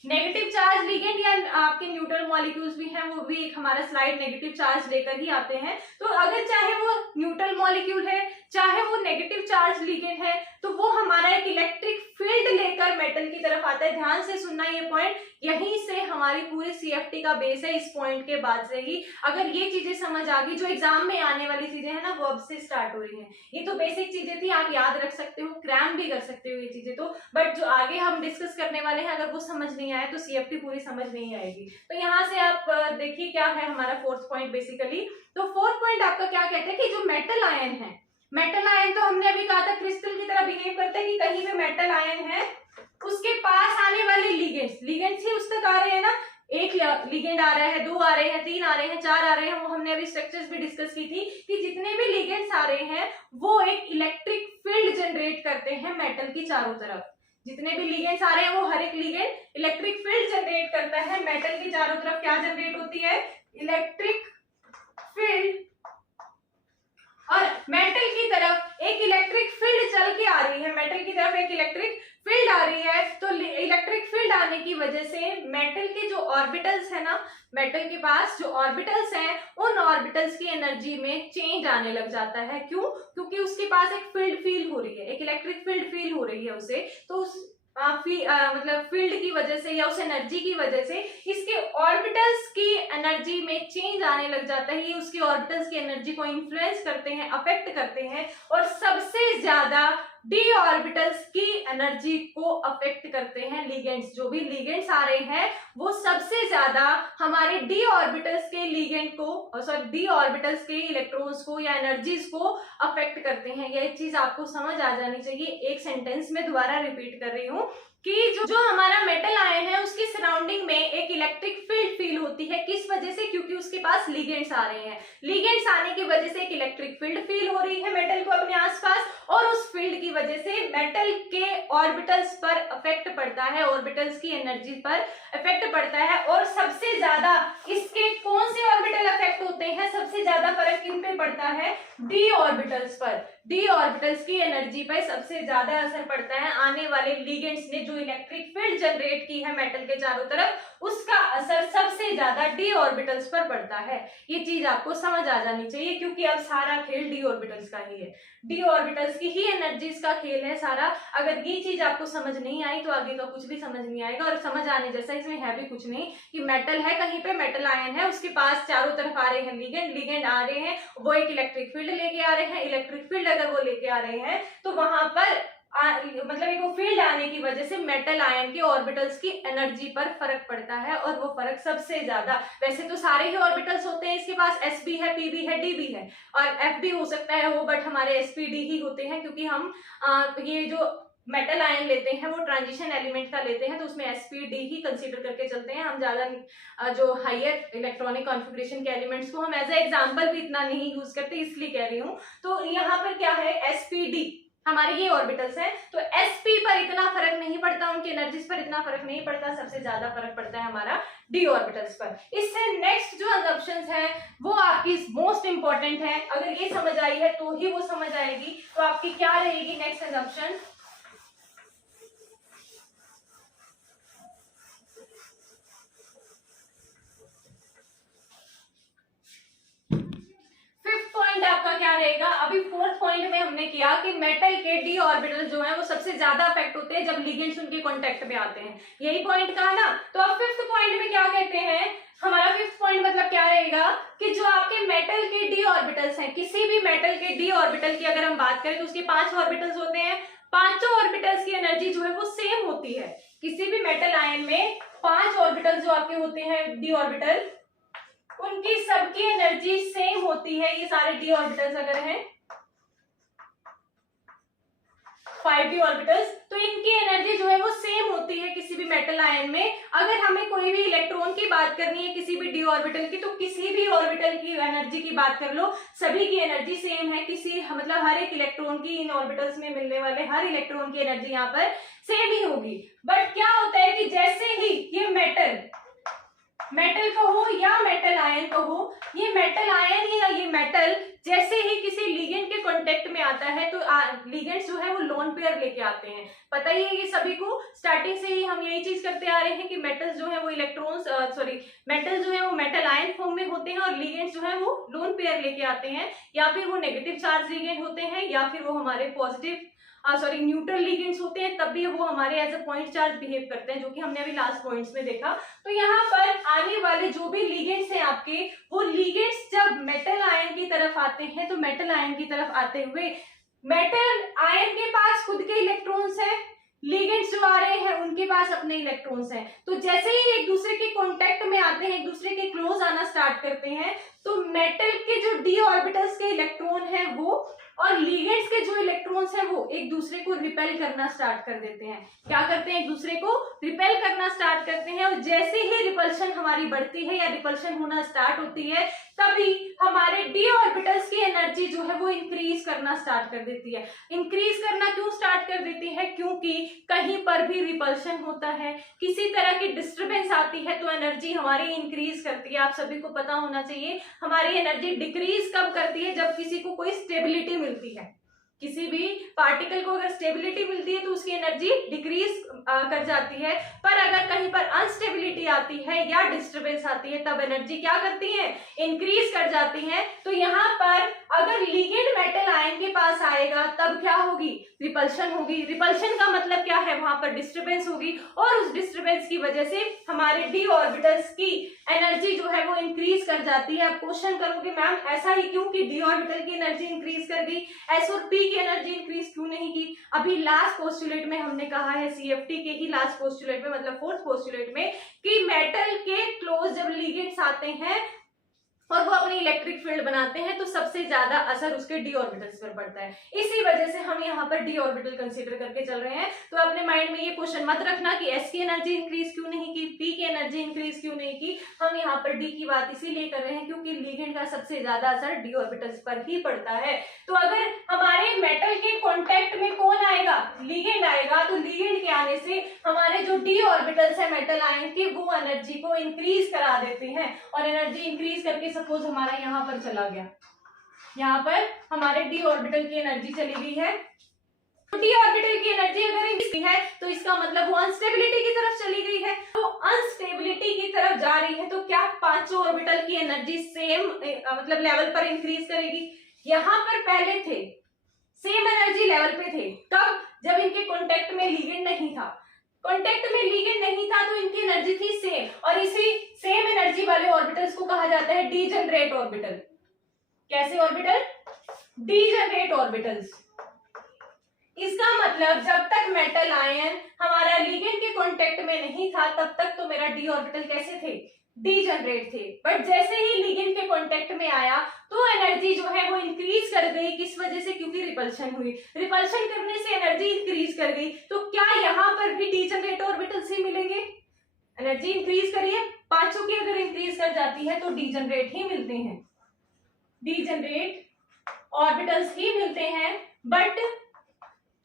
negative charge ligand या आपके न्यूट्रल मॉलिक्यूल्स भी हैं वो भी एक हमारा स्लाइड नेगेटिव चार्ज लेकर ही आते हैं। तो अगर चाहे वो न्यूट्रल मॉलिक्यूल है चाहे वो नेगेटिव चार्ज लिगेंड है, तो वो हमारा एक इलेक्ट्रिक फील्ड लेकर मेटल की तरफ आता है। ध्यान से सुनना ये पॉइंट, यहीं से हमारी पूरी CFT का बेस है, इस पॉइंट के बाद से ही। अगर ये चीजें समझ आ गई, जो एग्जाम में आने वाली चीजें हैं ना, वो अब से स्टार्ट हो रही हैं। ये तो बेसिक चीजें थी, आप याद रख सकते हो, क्रैम भी कर सकते हो ये चीजें तो, बट जो आगे हम डिस्कस करने वाले हैं, अगर वो समझ नहीं आए तो CFT पूरी समझ नहीं आएगी। तो यहाँ से आप देखिए क्या है हमारा फोर्थ पॉइंट बेसिकली। तो फोर्थ पॉइंट आपका क्या कहते हैं कि जो मेटल आयन है, मेटल आयन तो हमने अभी कहा था क्रिस्टल की तरह बिहेव करते हैं, कि कहीं पे मेटल आयन है उसके पास आने वाले लिगेंड्स ही उस तक आ रहे हैं ना, एक लिगेंड आ रहा है, 2 आ रहे हैं, 3 आ रहे हैं, 4 आ रहे हैं, वो हमने अभी स्ट्रक्चर्स भी डिस्कस की थी कि जितने भी लिगेंड्स आ रहे हैं वो एक इलेक्ट्रिक फील्ड जनरेट करते हैं मेटल की चारों तरफ। जितने भी लिगेंड्स आ रहे हैं वो हर एक लिगेंड इलेक्ट्रिक फील्ड जनरेट करता है मेटल की चारों तरफ। क्या जनरेट होती है? Electric field. और मेटल की तरफ एक इलेक्ट्रिक फील्ड चल के आ रही है, मेटल की तरफ एक इलेक्ट्रिक फील्ड आ रही है, तो इलेक्ट्रिक फील्ड आने की वजह से मेटल के जो ऑर्बिटल्स है ना, मेटल के पास जो ऑर्बिटल्स हैं, उन ऑर्बिटल्स की एनर्जी में चेंज आने लग जाता है। क्यों? क्योंकि उसके पास एक फील्ड फील हो रही है, एक इलेक्ट्रिक फील्ड फील हो रही है उसे, तो उस मतलब फील्ड की वजह से या उस एनर्जी की वजह से इसके ऑर्बिटल्स की एनर्जी में चेंज आने लग जाता है। ये उसकी ऑर्बिटल्स की एनर्जी को इन्फ्लुएंस करते हैं, अफेक्ट करते हैं, और सबसे ज्यादा डी ऑर्बिटल्स की एनर्जी को अफेक्ट करते हैं लिगेंड्स। जो भी लिगेंड्स आ रहे हैं वो सबसे ज्यादा हमारे डी ऑर्बिटल्स के लिगेंड को, सॉरी डी ऑर्बिटल्स के इलेक्ट्रॉन्स को या एनर्जीज को अफेक्ट करते हैं। यह चीज आपको समझ आ जानी चाहिए। एक सेंटेंस में दोबारा रिपीट कर रही हूँ कि जो हमारा मेटल आयन है उसकी सराउंडिंग में एक इलेक्ट्रिक फील्ड फील होती है। किस वजह से? क्योंकि उसके पास लिगेंड्स आ रहे हैं। लिगेंड्स आने की वजह से एक इलेक्ट्रिक फील्ड फील हो रही है मेटल को अपने आसपास, और उस फील्ड की वजह से मेटल के ऑर्बिटल्स पर इफेक्ट पड़ता है, ऑर्बिटल्स की एनर्जी पर इफेक्ट पड़ता है। और सबसे ज्यादा इसके कौन से ऑर्बिटल इफेक्ट होते हैं? सबसे ज्यादा फर्क किन पे पड़ता है? डी ऑर्बिटल्स पर। डी ऑर्बिटल्स की एनर्जी पर सबसे ज्यादा असर पड़ता है। आने वाले लिगेंड्स ने जो इलेक्ट्रिक फील्ड जनरेट की है मेटल के चारों तरफ, उसका असर सबसे ज्यादा डी ऑर्बिटल्स पर पड़ता है। ये चीज आपको समझ आ जानी चाहिए, क्योंकि अब सारा खेल डी ऑर्बिटल्स का ही है, डी ऑर्बिटल्स की ही एनर्जीज का खेल है सारा। अगर ये चीज आपको समझ नहीं आई तो आगे का कुछ भी समझ नहीं आएगा। और समझ आने जैसा इसमें है भी कुछ नहीं, कि मेटल है, कहीं पे मेटल आयन है, उसके पास चारों तरफ आ रहे हैं लिगेंड आ रहे हैं, वो एक इलेक्ट्रिक फील्ड लेके आ रहे हैं। इलेक्ट्रिक फील्ड अगर वो लेके आ रहे हैं तो वहां पर मतलब एक फील्ड आने की वजह से मेटल आयन के ऑर्बिटल्स की एनर्जी पर फर्क पड़ता है, और वो फर्क सबसे ज्यादा, वैसे तो सारे ही ऑर्बिटल्स होते हैं इसके पास, s भी है, p भी है, d भी है, और f भी हो सकता है वो, बट हमारे sp d ही होते हैं, क्योंकि हम ये जो मेटल आयन लेते हैं वो ट्रांजिशन एलिमेंट का लेते हैं, तो उसमें sp d ही कंसीडर करके चलते हैं। हम ज्यादा जो हायर इलेक्ट्रॉनिक कॉन्फ़िगरेशन के एलिमेंट्स को हम एज ए एग्जांपल भी इतना नहीं यूज करते, इसलिए कह रही हूँ। तो यहाँ पर क्या है? sp d हमारे ये ऑर्बिटल्स हैं, तो sp पर इतना फर्क नहीं पड़ता, उनकी एनर्जीज पर इतना फर्क नहीं पड़ता, सबसे ज्यादा फर्क पड़ता है हमारा डी ऑर्बिटल्स पर। इससे नेक्स्ट जो असम्पशंस है वो आपकी मोस्ट इंपॉर्टेंट है। अगर ये समझ आई है तो ही वो समझ आएगी। तो आपकी क्या रहेगी नेक्स्ट असम्पशन? आपका क्या रहेगा? अभी फोर्थ पॉइंट में हमने किया कि मेटल के डी ऑर्बिटल जो है वो सबसे ज्यादा अफेक्ट होते हैं जब लिगेंड्स उनके कांटेक्ट में आते हैं, यही पॉइंट कहा ना। तो अब फिफ्थ पॉइंट में क्या कहते हैं? हमारा फिफ्थ पॉइंट मतलब क्या रहेगा कि जो आपके मेटल के डी ऑर्बिटल्स हैं, किसी भी मेटल के डी ऑर्बिटल की अगर हम बात करें तो उसके 5 ऑर्बिटल्स होते हैं। पांचों ऑर्बिटल्स की एनर्जी जो है वो सेम होती है। किसी भी मेटल आयन में 5 ऑर्बिटल जो आपके होते हैं डी ऑर्बिटल, उनकी सबकी एनर्जी सेम होती है। ये सारे डी ऑर्बिटल्स अगर हैं 5d ऑर्बिटल्स, तो इनकी एनर्जी जो है वो सेम होती है किसी भी मेटल आयन में। अगर हमें कोई भी इलेक्ट्रॉन की बात करनी है किसी भी डी ऑर्बिटल की, तो किसी भी ऑर्बिटल की एनर्जी की बात कर लो, सभी की एनर्जी सेम है। किसी मतलब हर एक इलेक्ट्रॉन की इन ऑर्बिटल्स में मिलने वाले हर इलेक्ट्रॉन की एनर्जी यहाँ पर सेम ही होगी। बट क्या होता है कि जैसे ही ये मेटल कहो या मेटल आयन कहो, ये मेटल आयन या ये मेटल जैसे ही किसी लिगेंड के कांटेक्ट में आता है तो लिगेंड्स जो है वो लोन पेयर लेके आते हैं। पता ही है ये सभी को, स्टार्टिंग से ही हम यही चीज करते आ रहे हैं कि मेटल्स जो है वो मेटल जो है वो मेटल आयन फॉर्म में होते हैं और लिगेंड्स जो है वो लोन पेयर लेके आते हैं, या फिर वो नेगेटिव चार्ज लिगेंड होते हैं या फिर वो हमारे पॉजिटिव न्यूट्रल लिगेंड्स होते हैं, तब भी वो हमारे as a point charge behave करते हैं, जो कि हमने अभी लास्ट पॉइंट्स में देखा। तो यहाँ पर आने वाले जो भी लिगेंड्स हैं आपके, वो लिगेंड्स जब मेटल आयन की तरफ आते हैं तो मेटल आयन की तरफ आते हुए मेटल आयन के पास खुद के इलेक्ट्रॉन्स हैं, लिगेंड्स जो आ रहे हैं उनके पास अपने इलेक्ट्रॉन्स हैं। तो जैसे ही एक दूसरे के कांटेक्ट में आते हैं, एक दूसरे के क्लोज आना स्टार्ट करते हैं, तो मेटल के जो डी ऑर्बिटल्स के इलेक्ट्रॉन हैं वो और लिगेंड्स के जो इलेक्ट्रॉन्स हैं वो एक दूसरे को रिपेल करना स्टार्ट कर देते हैं। क्या करते हैं? एक दूसरे को रिपेल करना स्टार्ट करते हैं, और जैसे ही रिपल्शन हमारी बढ़ती है या रिपल्शन होना स्टार्ट होती है, तभी हमारे डी ऑर्बिटल्स की एनर्जी जो है वो इंक्रीज करना स्टार्ट कर देती है। इंक्रीज करना क्यों स्टार्ट कर देती है? क्योंकि कहीं पर भी रिपल्शन होता है, किसी तरह की डिस्टर्बेंस आती है, तो एनर्जी हमारी इंक्रीज करती है। आप सभी को पता होना चाहिए हमारी एनर्जी डिक्रीज कब करती है? जब किसी को कोई स्टेबिलिटी मिलती है। किसी भी पार्टिकल को अगर स्टेबिलिटी मिलती है तो उसकी एनर्जी डिक्रीज कर जाती है, पर अगर कहीं पर अनस्टेबिलिटी आती है या डिस्टर्बेंस आती है तब एनर्जी क्या करती है? इंक्रीज कर जाती है। तो यहाँ पर अगर लिगेंड मेटल आयन के पास आएगा तब क्या होगी? रिपल्शन होगी। रिपल्शन का मतलब क्या है? वहां पर डिस्टर्बेंस होगी, और उस डिस्टर्बेंस की वजह से हमारे डी ऑर्बिटल्स की एनर्जी जो है वो इंक्रीज कर जाती है। आप क्वेश्चन करोगे मैम ऐसा ही क्यों कि डी ऑर्बिटल की एनर्जी इंक्रीज कर दी, एस और पी की एनर्जी इंक्रीज क्यों नहीं की? अभी लास्ट पोस्टुलेट में हमने कहा है, सीएफटी के ही लास्ट पोस्टुलेट में, मतलब फोर्थ पोस्टुलेट में, कि मेटल के क्लोज जब लिगेंड्स आते हैं और वो अपनी इलेक्ट्रिक फील्ड बनाते हैं तो सबसे ज्यादा असर उसके डी ऑर्बिटल्स पर पड़ता है। इसी वजह से हम यहाँ पर डी ऑर्बिटल कंसीडर करके चल रहे हैं। तो अपने माइंड में ये क्वेश्चन मत रखना कि एस की एनर्जी इंक्रीज क्यों नहीं की, पी की एनर्जी इंक्रीज क्यों नहीं की। हम यहाँ पर डी की बात इसीलिए कर रहे हैं क्योंकि लिगेंड का सबसे ज्यादा असर डी ऑर्बिटल्स पर ही पड़ता है। तो अगर हमारे मेटल के कॉन्टेक्ट में कौन आएगा? लिगेंड आएगा। तो लिगेंड के आने से हमारे जो डी ऑर्बिटल्स है मेटल आयन की, वो एनर्जी को इंक्रीज करा देते हैं, और एनर्जी इंक्रीज करके सपोज हमारा यहाँ पर चला गया, यहाँ पर हमारे डी ऑर्बिटल की एनर्जी चली गई है। डी ऑर्बिटल की एनर्जी अगर इंक्रीज है तो इसका मतलब वो अनस्टेबिलिटी की तरफ चली गई है। तो अनस्टेबिलिटी की तरफ जा रही है तो क्या पांचों ऑर्बिटल की एनर्जी सेम मतलब लेवल पर इंक्रीज करेगी? यहाँ पर पहले थे सेम एनर्जी लेवल पे थे, तब जब इनके कॉन्टेक्ट में लिगेंड नहीं था, कॉन्टेक्ट में लिगेंड नहीं था तो इनकी एनर्जी थी सेम, और इसी सेम एनर्जी वाले ऑर्बिटल्स को कहा जाता है डीजनरेट ऑर्बिटल। कैसे ऑर्बिटल? Degenerate orbitals. इसका मतलब जब तक मेटल आयन हमारा लिगेंड के कॉन्टेक्ट में नहीं था तब तक तो मेरा डी ऑर्बिटल कैसे थे? डीजनरेट थे। बट जैसे ही लिगेंड के कॉन्टेक्ट में आया तो एनर्जी जो है वो इंक्रीज कर गई। किस वजह से? क्योंकि रिपल्शन हुई। रिपल्शन करने से एनर्जी इंक्रीज कर गई। तो क्या यहाँ पर भी डीजनरेट ऑर्बिटल्स ही मिलेंगे? एनर्जी इंक्रीज करिए, पांचों की अगर इंक्रीज कर जाती है तो डीजनरेट ही मिलते हैं, डीजनरेट ऑर्बिटल्स ही मिलते हैं। बट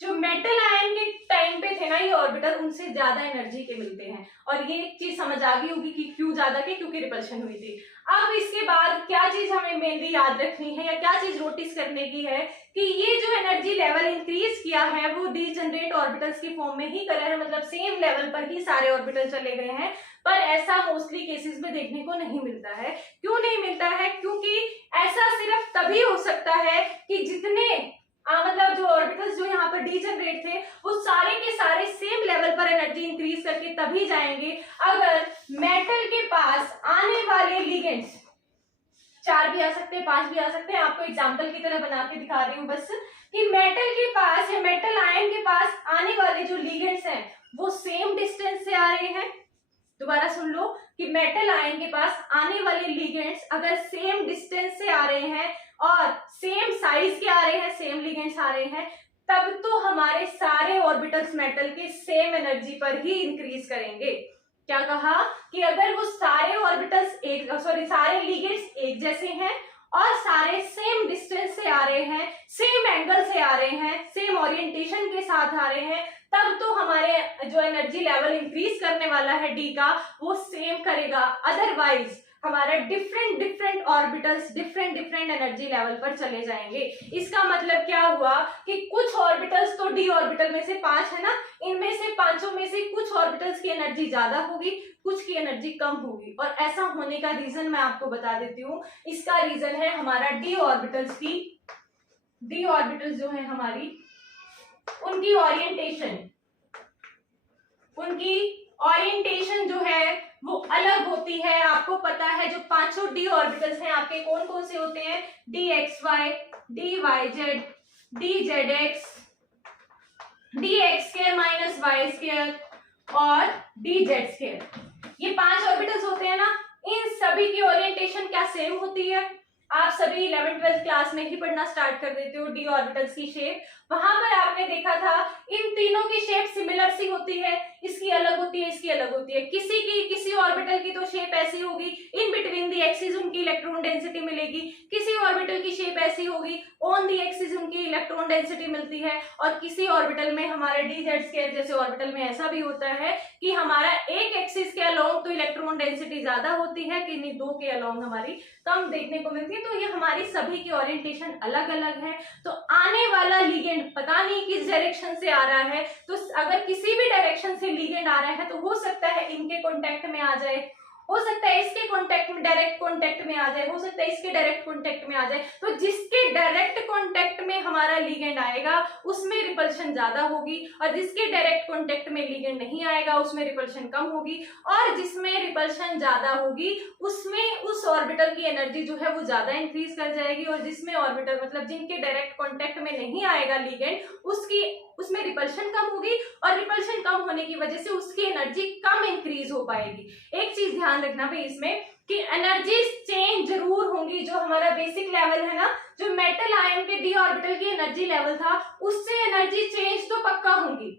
जो मेटल आयन के टाइम पे थे ना ये ऑर्बिटल, उनसे ज्यादा एनर्जी के मिलते हैं, और ये चीज समझ आ गई होगी कि क्यों ज्यादा के? क्योंकि रिपल्शन हुई थी। अब इसके बाद क्या चीज हमें मेनली याद रखनी है या क्या चीज नोटिस करने की है कि ये जो एनर्जी लेवल इंक्रीज किया है वो डीजनरेट ऑर्बिटल्स की फॉर्म में ही करा है, मतलब सेम लेवल पर ही सारे ऑर्बिटल चले गए हैं। पर ऐसा मोस्टली केसेस में देखने को नहीं मिलता है। क्यों नहीं मिलता है? क्योंकि ऐसा सिर्फ तभी हो सकता है कि जितने मतलब जो ऑर्बिटल्स जो यहाँ पर डीजनरेट थे वो सारे के सारे सेम लेवल पर एनर्जी इंक्रीज करके तभी जाएंगे अगर मेटल के पास आने वाले लिगेंड्स, 4 भी आ सकते हैं, 5 भी आ सकते हैं, आपको एग्जांपल की तरह बना के दिखा रही हूँ बस, कि मेटल के पास या मेटल आयन के पास आने वाले जो लिगेंड्स हैं वो सेम डिस्टेंस से आ रहे हैं। दोबारा सुन लो कि मेटल आयन के पास आने वाले लिगेंड्स अगर सेम डिस्टेंस से आ रहे हैं और सेम साइज के आ रहे हैं, सेम लिगेंड्स आ रहे हैं, तब तो हमारे सारे ऑर्बिटल्स मेटल के सेम एनर्जी पर ही इंक्रीज करेंगे। क्या कहा? कि अगर वो सारे ऑर्बिटल्स सारे लिगेंड्स एक जैसे हैं और सारे सेम डिस्टेंस से आ रहे हैं, सेम एंगल से आ रहे हैं, सेम ओरिएंटेशन के साथ आ रहे हैं, तब तो हमारे जो एनर्जी लेवल इंक्रीज करने वाला है डी का वो सेम करेगा। अदरवाइज हमारा different different orbitals different different energy level पर चले जाएंगे। इसका मतलब क्या हुआ कि कुछ ऑर्बिटल्स तो डी ऑर्बिटल में से 5 है ना, इनमें से पांचों में से कुछ ऑर्बिटल्स की एनर्जी ज्यादा होगी, कुछ की एनर्जी कम होगी। और ऐसा होने का रीजन मैं आपको बता देती हूँ। इसका रीजन है हमारा डी ऑर्बिटल्स जो है हमारी, उनकी ओरिएंटेशन जो है वो अलग होती है। आपको पता है जो पांचों डी ऑर्बिटल्स हैं आपके कौन कौन से होते हैं, d x y, d y z, d z x, d x square minus y square और डी जेड स्क्वायर। ये 5 ऑर्बिटल्स होते हैं ना, इन सभी की ओरिएंटेशन क्या सेम होती है। आप सभी 11th-12th क्लास में ही पढ़ना स्टार्ट कर देते हो डी ऑर्बिटल्स की शेप। वहां पर आपने देखा था इन तीनों की शेप सिमिलर सी होती है, इसकी अलग होती है, इसकी अलग होती है। किसी ऑर्बिटल की तो शेप ऐसी होगी, इन बिटवीन दी एक्सिस उनकी इलेक्ट्रॉन डेंसिटी मिलेगी, किसी ऑर्बिटल की शेप ऐसी होगी, ऑन दी एक्सिस उनकी इलेक्ट्रॉन डेंसिटी मिलती है, और किसी ऑर्बिटल में हमारे डी जेड स्क्वायर जैसे ऑर्बिटल में ऐसा भी होता है कि हमारा एक एक्सिस के अलोंग तो इलेक्ट्रॉन डेंसिटी ज्यादा होती है, कि दो के अलोंग हमारी कम देखने को मिलती है। तो ये हमारी सभी की ओरिएंटेशन अलग अलग है। तो आने वाला लिगेंड पता नहीं किस डायरेक्शन से आ रहा है, तो अगर किसी भी डायरेक्शन से लिगेंड आ रहा है तो हो सकता है इनके कांटेक्ट में आ जाए, हो सकता है इसके कांटेक्ट में डायरेक्ट कांटेक्ट में आ जाए, हो सकता है इसके डायरेक्ट कांटेक्ट में आ जाए। तो जिसके डायरेक्ट कांटेक्ट में हमारा लिगेंड आएगा उसमें रिपल्शन ज्यादा होगी, और जिसके डायरेक्ट कांटेक्ट में लिगेंड नहीं आएगा उसमें रिपल्शन कम होगी। और जिसमें रिपल्शन ज्यादा होगी उसमें उस ऑर्बिटल की एनर्जी जो है वो ज्यादा इंक्रीज कर जाएगी, और जिसमें ऑर्बिटल मतलब जिनके डायरेक्ट कांटेक्ट में नहीं आएगा लिगेंड उसमें रिपल्शन कम होगी, और रिपल्शन कम होने की वजह से उसकी एनर्जी कम इंक्रीज हो पाएगी। एक चीज ध्यान रखना भाई इसमें कि एनर्जी चेंज जरूर होंगी। जो हमारा बेसिक लेवल है ना, जो मेटल आयन के डी ऑर्बिटल की एनर्जी लेवल था, उससे एनर्जी चेंज तो पक्का होंगी,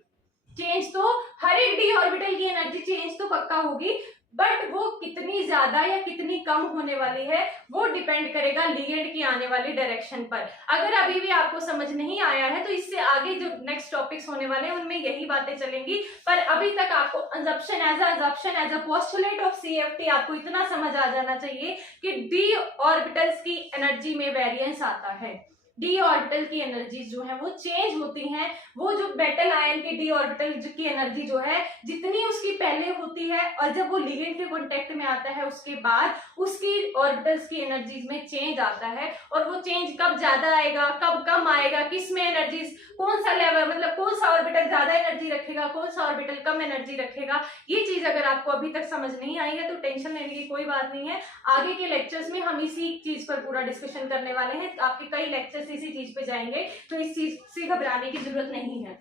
चेंज तो हर एक डी ऑर्बिटल की एनर्जी चेंज तो पक्का होगी, बट वो कितनी ज्यादा या कितनी कम होने वाली है वो डिपेंड करेगा लिगेंड की आने वाली डायरेक्शन पर। अगर अभी भी आपको समझ नहीं आया है तो इससे आगे जो नेक्स्ट टॉपिक्स होने वाले हैं उनमें यही बातें चलेंगी। पर अभी तक आपको assumption as a postulate of CFT आपको इतना समझ आ जाना चाहिए कि डी ऑर्बिटल्स की एनर्जी में वेरिएंस आता है। डी ऑर्बिटल की एनर्जीज जो है वो चेंज होती हैं। वो जो मेटल आयन के डी ऑर्बिटल की एनर्जी जो है जितनी उसकी पहले होती है, और जब वो लिगेंड के कांटेक्ट में आता है उसके बाद उसकी ऑर्बिटल्स की एनर्जीज में चेंज आता है। और वो चेंज कब ज्यादा आएगा कब कम आएगा, किस में एनर्जीज कौन सा लेवल मतलब कौन सा ऑर्बिटल ज्यादा एनर्जी रखेगा कौन सा ऑर्बिटल कम एनर्जी रखेगा, ये चीज अगर आपको अभी तक समझ नहीं आई है तो टेंशन लेने की कोई बात नहीं है। आगे के लेक्चर्स में हम इसी चीज पर पूरा डिस्कशन करने वाले हैं। आपके कई लेक्चर्स इसी चीज पे जाएंगे, तो इस चीज से घबराने की जरूरत नहीं है।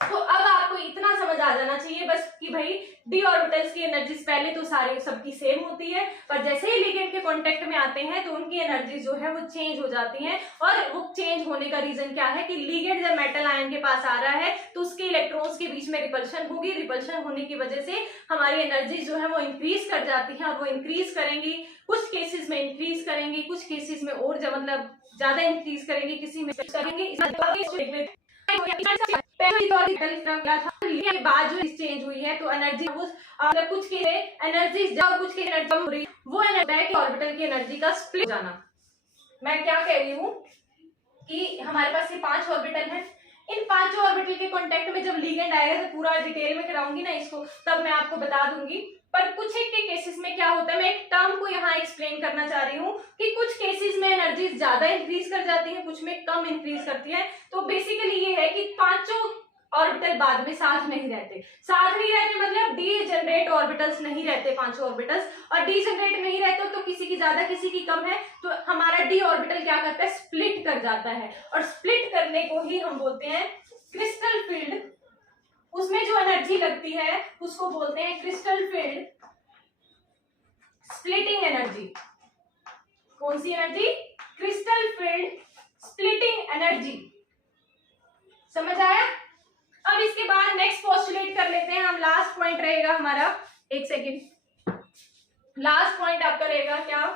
तो अब आपको इतना समझ आ जाना चाहिए बस कि भाई डी ऑर्बिटल्स की एनर्जीज पहले तो सारी सबकी सेम होती है, पर जैसे ही लिगेंड के कांटेक्ट में आते हैं तो उनकी एनर्जी जो है वो चेंज हो जाती है। और वो चेंज होने का रीजन क्या है कि लिगेंड जब मेटल आयन के पास आ रहा है तो उसके इलेक्ट्रॉन्स के बीच में रिपल्शन होगी, रिपल्शन होने की वजह से हमारी एनर्जी जो है वो इंक्रीज कर जाती है, और वो इंक्रीज करेंगी, कुछ केसेस में इंक्रीज करेंगी, कुछ केसेस में और मतलब ज्यादा इंक्रीज करेंगे, किसी में करेंगे। के बाद जो चेंज हुई है तो एनर्जी कुछ की एनर्जी जब कुछ की एनर्जी कम हो रही वो एनर्जी ऑर्बिटल की एनर्जी का स्प्लिट जाना। मैं क्या कह रही हूँ कि हमारे पास ये 5 ऑर्बिटल हैं, इन 5 ऑर्बिटल के कांटेक्ट में जब लिगेंड आएगा तो पूरा डिटेल में कराऊंगी ना इसको, तब मैं आपको बता दूंगी। पर कुछ एक के केसेस में क्या होता है, मैं एक टर्म को यहाँ एक्सप्लेन करना चाह रही हूँ कि कुछ केसेस में एनर्जी ज्यादा इंक्रीज कर जाती है, कुछ में कम इंक्रीज करती है। तो बेसिकली ये है कि पांचों ऑर्बिटल बाद में साथ नहीं रहते, साथ नहीं रहते मतलब डी जनरेट ऑर्बिटल्स नहीं रहते 5 ऑर्बिटल्स, और डी जनरेट नहीं रहते तो किसी की ज्यादा किसी की कम है तो हमारा डी ऑर्बिटल क्या करता है स्प्लिट कर जाता है, और स्प्लिट करने को ही हम बोलते हैं क्रिस्टल फील्ड। उसमें जो एनर्जी लगती है उसको बोलते हैं क्रिस्टल फील्ड स्प्लिटिंग एनर्जी। कौन सी energy, crystal field splitting energy. समझ आया। अब इसके बाद नेक्स्ट पोस्टुलेट कर लेते हैं हम, लास्ट पॉइंट रहेगा हमारा, एक सेकेंड, लास्ट पॉइंट आपका रहेगा क्या,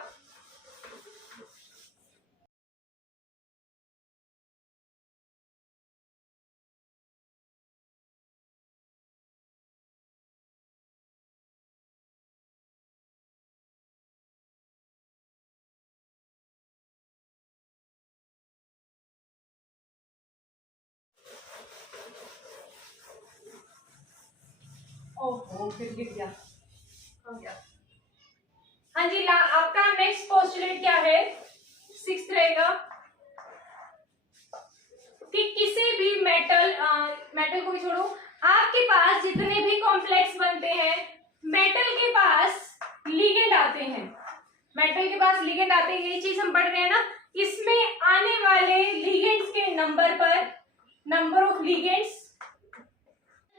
ओहो, फिर गिर गया, हो गया। हाँ जी, आपका नेक्स्ट पोस्टुलेट क्या है? 6 रहेगा कि किसी भी मेटल को भी छोड़ो, आपके पास जितने भी कॉम्प्लेक्स बनते हैं, मेटल के पास लिगेंड आते हैं, मेटल के पास लिगेंड आते हैं, यही चीज हम पढ़ रहे हैं ना। इसमें आने वाले लिगेंड्स के नंबर पर, नंबर ऑफ लिगेंड्स,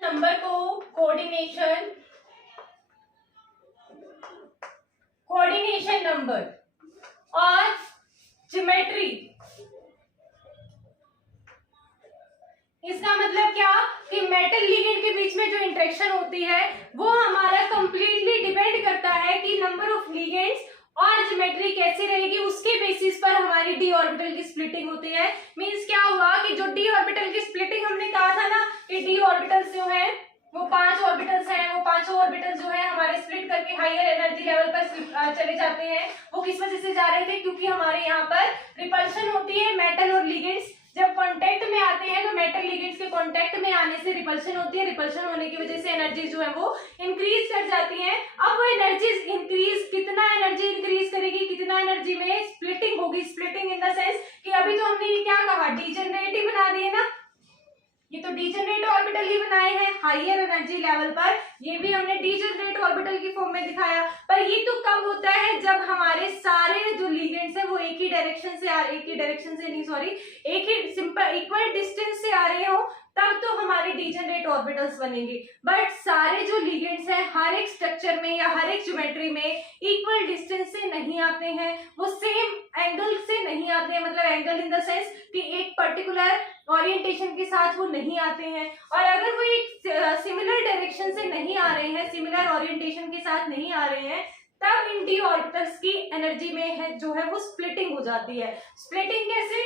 नंबर को कोऑर्डिनेशन नंबर और ज्योमेट्री, इसका मतलब क्या कि मेटल लिगेंड के बीच में जो इंटरेक्शन होती है वो हमारा कंप्लीटली डिपेंड करता है कि नंबर ऑफ लिगेंड्स और ज्योमेट्री कैसी रहेगी, उसके बेसिस पर हमारी डी ऑर्बिटल की स्प्लिटिंग होती है। मींस क्या हुआ कि जो डी ऑर्बिटल की स्प्लिटिंग हमने कहा था ना कि डी ऑर्बिटल्स जो है वो 5 ऑर्बिटल्स हैं, वो 5 ऑर्बिटल्स जो है हमारे स्प्लिट करके हायर एनर्जी लेवल पर चले जाते हैं। वो किस वजह से जा रहे थे? क्योंकि हमारे यहाँ पर रिपल्शन होती है, मेटल और लिगेंड्स जब कांटेक्ट में आते हैं तो मेटल लिगेंड्स के कांटेक्ट में आने से रिपल्शन होती है, रिपल्शन होने की वजह से एनर्जी जो है वो इंक्रीज कर जाती है। अब वो एनर्जी इंक्रीज, कितना एनर्जी इंक्रीज करेगी, कितना एनर्जी में स्प्लिटिंग होगी, स्प्लिटिंग इन द सेंस कि अभी तो हमने ये क्या कहा, डीजेनरेट ही बना दिए ना, ये तो डीजेनरेट ऑर्बिटल ही बनाए हैं हायर एनर्जी लेवल पर, ये भी हमने डीजेनरेट ऑर्बिटल की फॉर्म में दिखाया। पर ये तो कब होता है? जब हमारे सारे जो लिगेंड्स है वो एक ही डायरेक्शन से एक ही सिंपल इक्वल डिस्टेंस से आ रहे हो, तब तो हमारे डीजेनरेट ऑर्बिटल्स बनेंगे। बट सारे जो लिगेंड्स हैं हर एक स्ट्रक्चर में या हर एक ज्योमेट्री में इक्वल डिस्टेंस से नहीं आते हैं, वो सेम एंगल से नहीं आते हैं, मतलब एंगल इन द सेंस कि एक पर्टिकुलर ओरिएंटेशन के साथ वो नहीं आते हैं। और अगर वो एक सिमिलर डायरेक्शन से नहीं आ रहे हैं, सिमिलर ओरिएंटेशन के साथ नहीं आ रहे हैं, तब इन डी ऑर्बिटल्स की एनर्जी में है जो है वो स्प्लिटिंग हो जाती है। स्प्लिटिंग कैसे?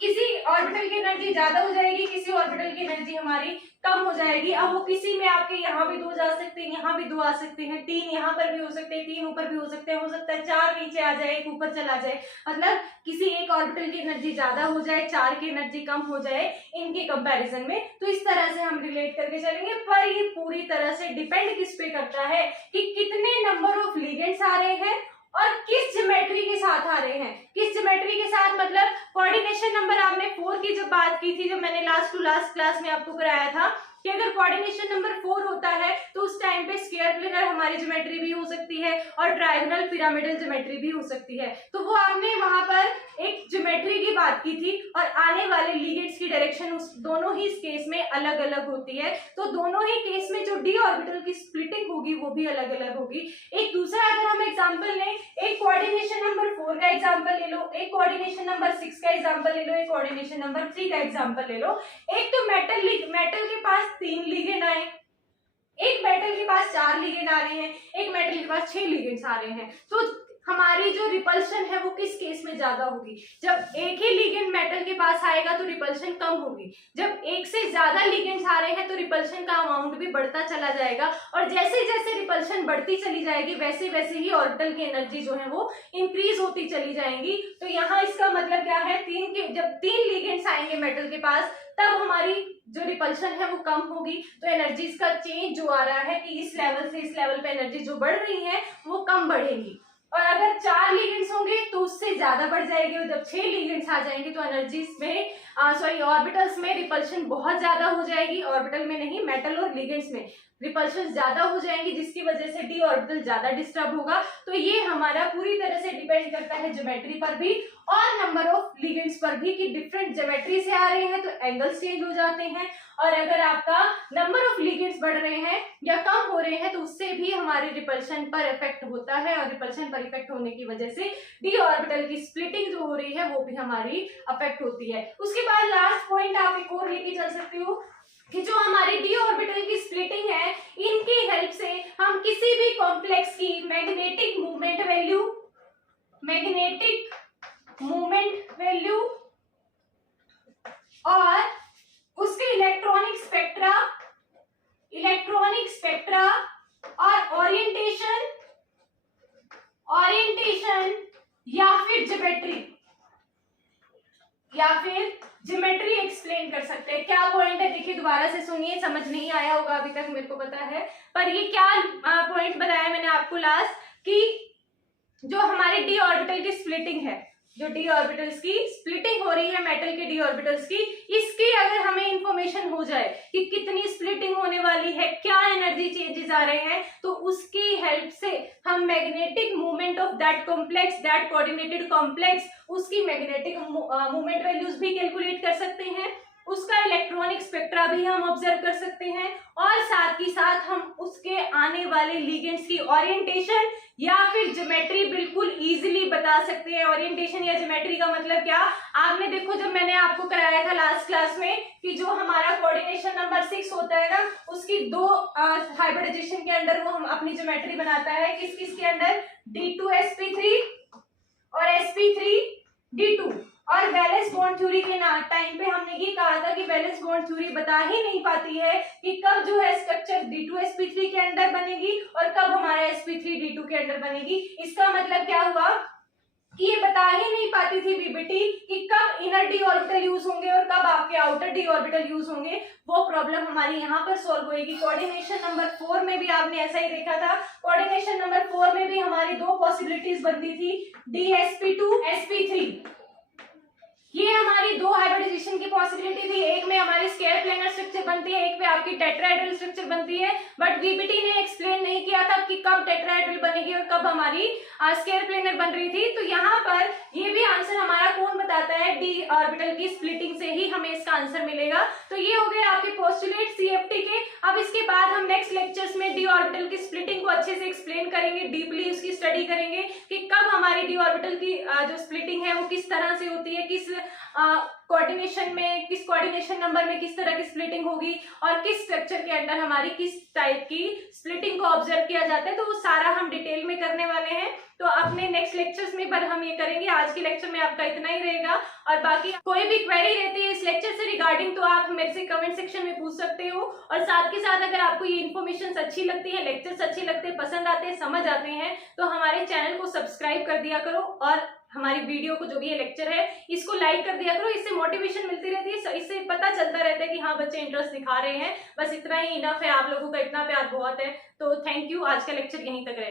किसी ऑर्बिटल की एनर्जी ज्यादा हो जाएगी, किसी ऑर्बिटल की एनर्जी हमारी कम हो जाएगी। अब वो किसी में आपके यहाँ भी 2 जा सकते हैं, यहाँ भी 2 आ सकते हैं, 3 यहाँ पर भी हो सकते हैं, 3 ऊपर भी हो सकते हैं, हो सकता है 4 नीचे आ जाए, 1 ऊपर चला जाए, मतलब किसी एक ऑर्बिटल की एनर्जी ज्यादा हो जाए, 4 की एनर्जी कम हो जाए इनके कंपैरिजन में। तो इस तरह से हम रिलेट करके चलेंगे। पर ये पूरी तरह से डिपेंड किस पे करता है कि कितने नंबर ऑफ लिगेंड्स आ रहे हैं और किस ज्योमेट्री के साथ आ रहे हैं। किस ज्योमेट्री के साथ मतलब कोऑर्डिनेशन नंबर आपने 4 की जब बात की थी, जो मैंने लास्ट क्लास में आपको कराया था कि अगर कोऑर्डिनेशन नंबर 4 होता है तो उस टाइम पे स्क्वायर प्लेनर हमारी ज्योमेट्री भी हो सकती है और ट्रायंगुलर पिरामिडल ज्योमेट्री भी हो सकती है। तो वो आपने वहां पर एक ज्योमेट्री की बात की थी और आने वाले लिगेंड्स की डायरेक्शन उस दोनों ही केस में अलग अलग होती है। तो दोनों ही केस में जो डी ऑर्बिटल की स्प्लिटिंग होगी वो भी अलग अलग होगी। एक दूसरा अगर हम एग्जांपल लें, एक कोऑर्डिनेशन नंबर 4 का एग्जांपल ले लो, एक कोऑर्डिनेशन नंबर 6 का एग्जांपल ले लो, एक कोऑर्डिनेशन नंबर 3 का एग्जांपल ले लो। एक तो मेटल के पास 3 लिगेंड आए, एक मेटल के पास 4 लिगेंड आ रहे हैं, एक मेटल के पास 6 लिगेंड्स आ रहे हैं। तो हमारी जो रिपल्शन है वो किस केस में ज्यादा होगी? जब एक ही लिगेंड मेटल के पास आएगा तो रिपल्शन कम होगी, जब एक से ज्यादा लिगेंड्स आ रहे हैं तो रिपल्शन का अमाउंट भी बढ़ता चला जाएगा। और जैसे जैसे रिपल्शन बढ़ती चली जाएगी वैसे वैसे ही ऑर्बिटल की एनर्जी जो है वो इंक्रीज होती चली जाएंगी। तो यहाँ इसका मतलब क्या है, जब 3 लिगेंड्स आएंगे मेटल के पास तब हमारी जो रिपल्शन है वो कम होगी। तो एनर्जीज का चेंज जो आ रहा है कि इस लेवल से इस लेवल पे एनर्जी जो बढ़ रही है वो कम बढ़ेगी। और अगर 4 लिगेंड्स होंगे तो उससे ज्यादा बढ़ जाएगी, और जब 6 लिगेंड्स आ जाएंगे तो एनर्जीज में ऑर्बिटल्स में रिपल्शन बहुत ज्यादा हो जाएगी। ऑर्बिटल में नहीं, मेटल और लिगेंड्स में रिपल्शन ज्यादा हो जाएंगी, जिसकी वजह से डी ऑर्बिटल ज्यादा डिस्टर्ब होगा। तो ये हमारा पूरी तरह से डिपेंड करता है ज्योमेट्री पर भी और नंबर ऑफ लिगेंड्स पर भी कि डिफरेंट ज्योमेट्री से आ रहे हैं तो एंगल्स चेंज हो जाते हैं। और अगर आपका नंबर ऑफ लिगेंड्स बढ़ रहे हैं या कम हो रहे हैं तो उससे भी हमारे रिपल्शन पर इफेक्ट होता है, और रिपल्शन पर इफेक्ट होने की वजह से डी ऑर्बिटल की स्प्लिटिंग जो हो रही है वो भी हमारी अफेक्ट होती है। उसके बाद लास्ट पॉइंट आप एक और लेके चल सकते हो कि जो हमारी डी ऑर्बिटल की स्प्लिटिंग है इनकी हेल्प से हम किसी भी कॉम्प्लेक्स की मैग्नेटिक मूवमेंट वैल्यू और उसके इलेक्ट्रॉनिक स्पेक्ट्रा और ओरिएंटेशन या फिर ज्योमेट्री एक्सप्लेन कर सकते हैं। क्या पॉइंट है देखिए, दोबारा से सुनिए, समझ नहीं आया होगा अभी तक मेरे को पता है, पर ये क्या पॉइंट बताया मैंने आपको लास्ट, कि जो हमारे डी ऑर्बिटल की स्प्लिटिंग है, जो डी ऑर्बिटल्स की स्प्लिटिंग हो रही है मेटल के डी ऑर्बिटल्स की, इसकी अगर हमें इंफॉर्मेशन हो जाए कि कितनी स्प्लिटिंग होने वाली है, क्या एनर्जी चेंजेस आ रहे हैं, तो उसकी हेल्प से हम magnetic movement of that complex, that coordinated complex, उसकी मैग्नेटिक मूवमेंट वैल्यूज भी कैलकुलेट कर सकते हैं, उसका इलेक्ट्रॉनिक स्पेक्ट्रा भी हम ऑब्जर्व कर सकते हैं, और साथ ही साथ हम उसके आने वाले लिगेंड्स की ओरिएंटेशन या फिर ज्योमेट्री बिल्कुल इजीली बता सकते हैं। ओरिएंटेशन या ज्योमेट्री का मतलब क्या, आपने देखो जब मैंने आपको कराया था लास्ट क्लास में कि जो हमारा कोऑर्डिनेशन नंबर 6 होता है ना, उसकी दो हाइब्रिडाइजेशन के अंडर वो हम अपनी ज्योमेट्री बनाता है, किस किस के अंडर, D2sp3 और sp3d2। और वैलेंस बॉन्ड थ्योरी के टाइम पे हमने ये कहा था कि वैलेंस बॉन्ड थ्योरी बता ही नहीं पाती है कि कब जो है स्ट्रक्चर D2sp3 के अंडर बनेगी और कब हमारा sp3d2 के अंडर बनेगी। इसका मतलब क्या हुआ कि ये बता ही नहीं पाती थी बीबीटी कि कब इनर डी ऑर्बिटल यूज होंगे और कब आपके आउटर डी ऑर्बिटल यूज होंगे। वो प्रॉब्लम हमारी यहाँ पर सॉल्व होगी। कोऑर्डिनेशन नंबर 4 में भी आपने ऐसा ही देखा था। कोऑर्डिनेशन नंबर 4 में भी हमारी दो पॉसिबिलिटीज बनती थी, DsP2 sp3। ये हमारी दो हाइब्रिडाइजेशन की पॉसिबिलिटी थी, एक में हमारी स्क्वायर प्लेनर स्ट्रक्चर बनती है, एक में आपकी टेट्राहेड्रल स्ट्रक्चर बनती है। बट बीबीटी ने एक्सप्लेन नहीं किया था कि कब टेट्राहेड्रल बनेगी और कब हमारी स्क्वायर प्लेनर बन रही थी। तो यहाँ पर ये भी आंसर हमारा कौन बताता है, डी ऑर्बिटल की स्प्लिटिंग से ही हमें इसका आंसर मिलेगा। तो ये हो गए आपके पोस्टुलेट CFT के। अब इसके बाद हम नेक्स्ट लेक्चर्स में डी ऑर्बिटल की स्प्लिटिंग को अच्छे से एक्सप्लेन करेंगे, डीपली उसकी स्टडी करेंगे कि कब हमारी डी ऑर्बिटल की जो स्प्लिटिंग है वो किस तरह से होती है, किस कोऑर्डिनेशन में, किस कोऑर्डिनेशन नंबर में किस तरह की स्प्लिटिंग होगी और किस स्ट्रक्चर के अंदर हमारी किस टाइप की स्प्लिटिंग को ऑब्जर्व किया जाता है। तो वो सारा हम डिटेल में करने वाले हैं। तो अपने नेक्स्ट लेक्चर्स में पर हम ये करेंगे। आज के लेक्चर में आपका इतना ही रहेगा, और बाकी कोई भी क्वेरी रहती है इस लेक्चर से रिगार्डिंग तो आप मेरे से कमेंट सेक्शन में पूछ सकते हो। और साथ के साथ अगर आपको ये इन्फॉर्मेशन अच्छी लगती है, लेक्चर्स अच्छे लगते हैं, पसंद आते हैं, समझ आते हैं, तो हमारे चैनल को सब्सक्राइब कर दिया करो और हमारी वीडियो को, जो भी ये लेक्चर है, इसको लाइक कर दिया करो। इससे मोटिवेशन मिलती रहती है, इससे पता चलता रहता है कि हाँ बच्चे इंटरेस्ट दिखा रहे हैं। बस इतना ही इनफ है, आप लोगों का इतना प्यार बहुत है। तो थैंक यू, आज का लेक्चर यहीं तक रहेगा।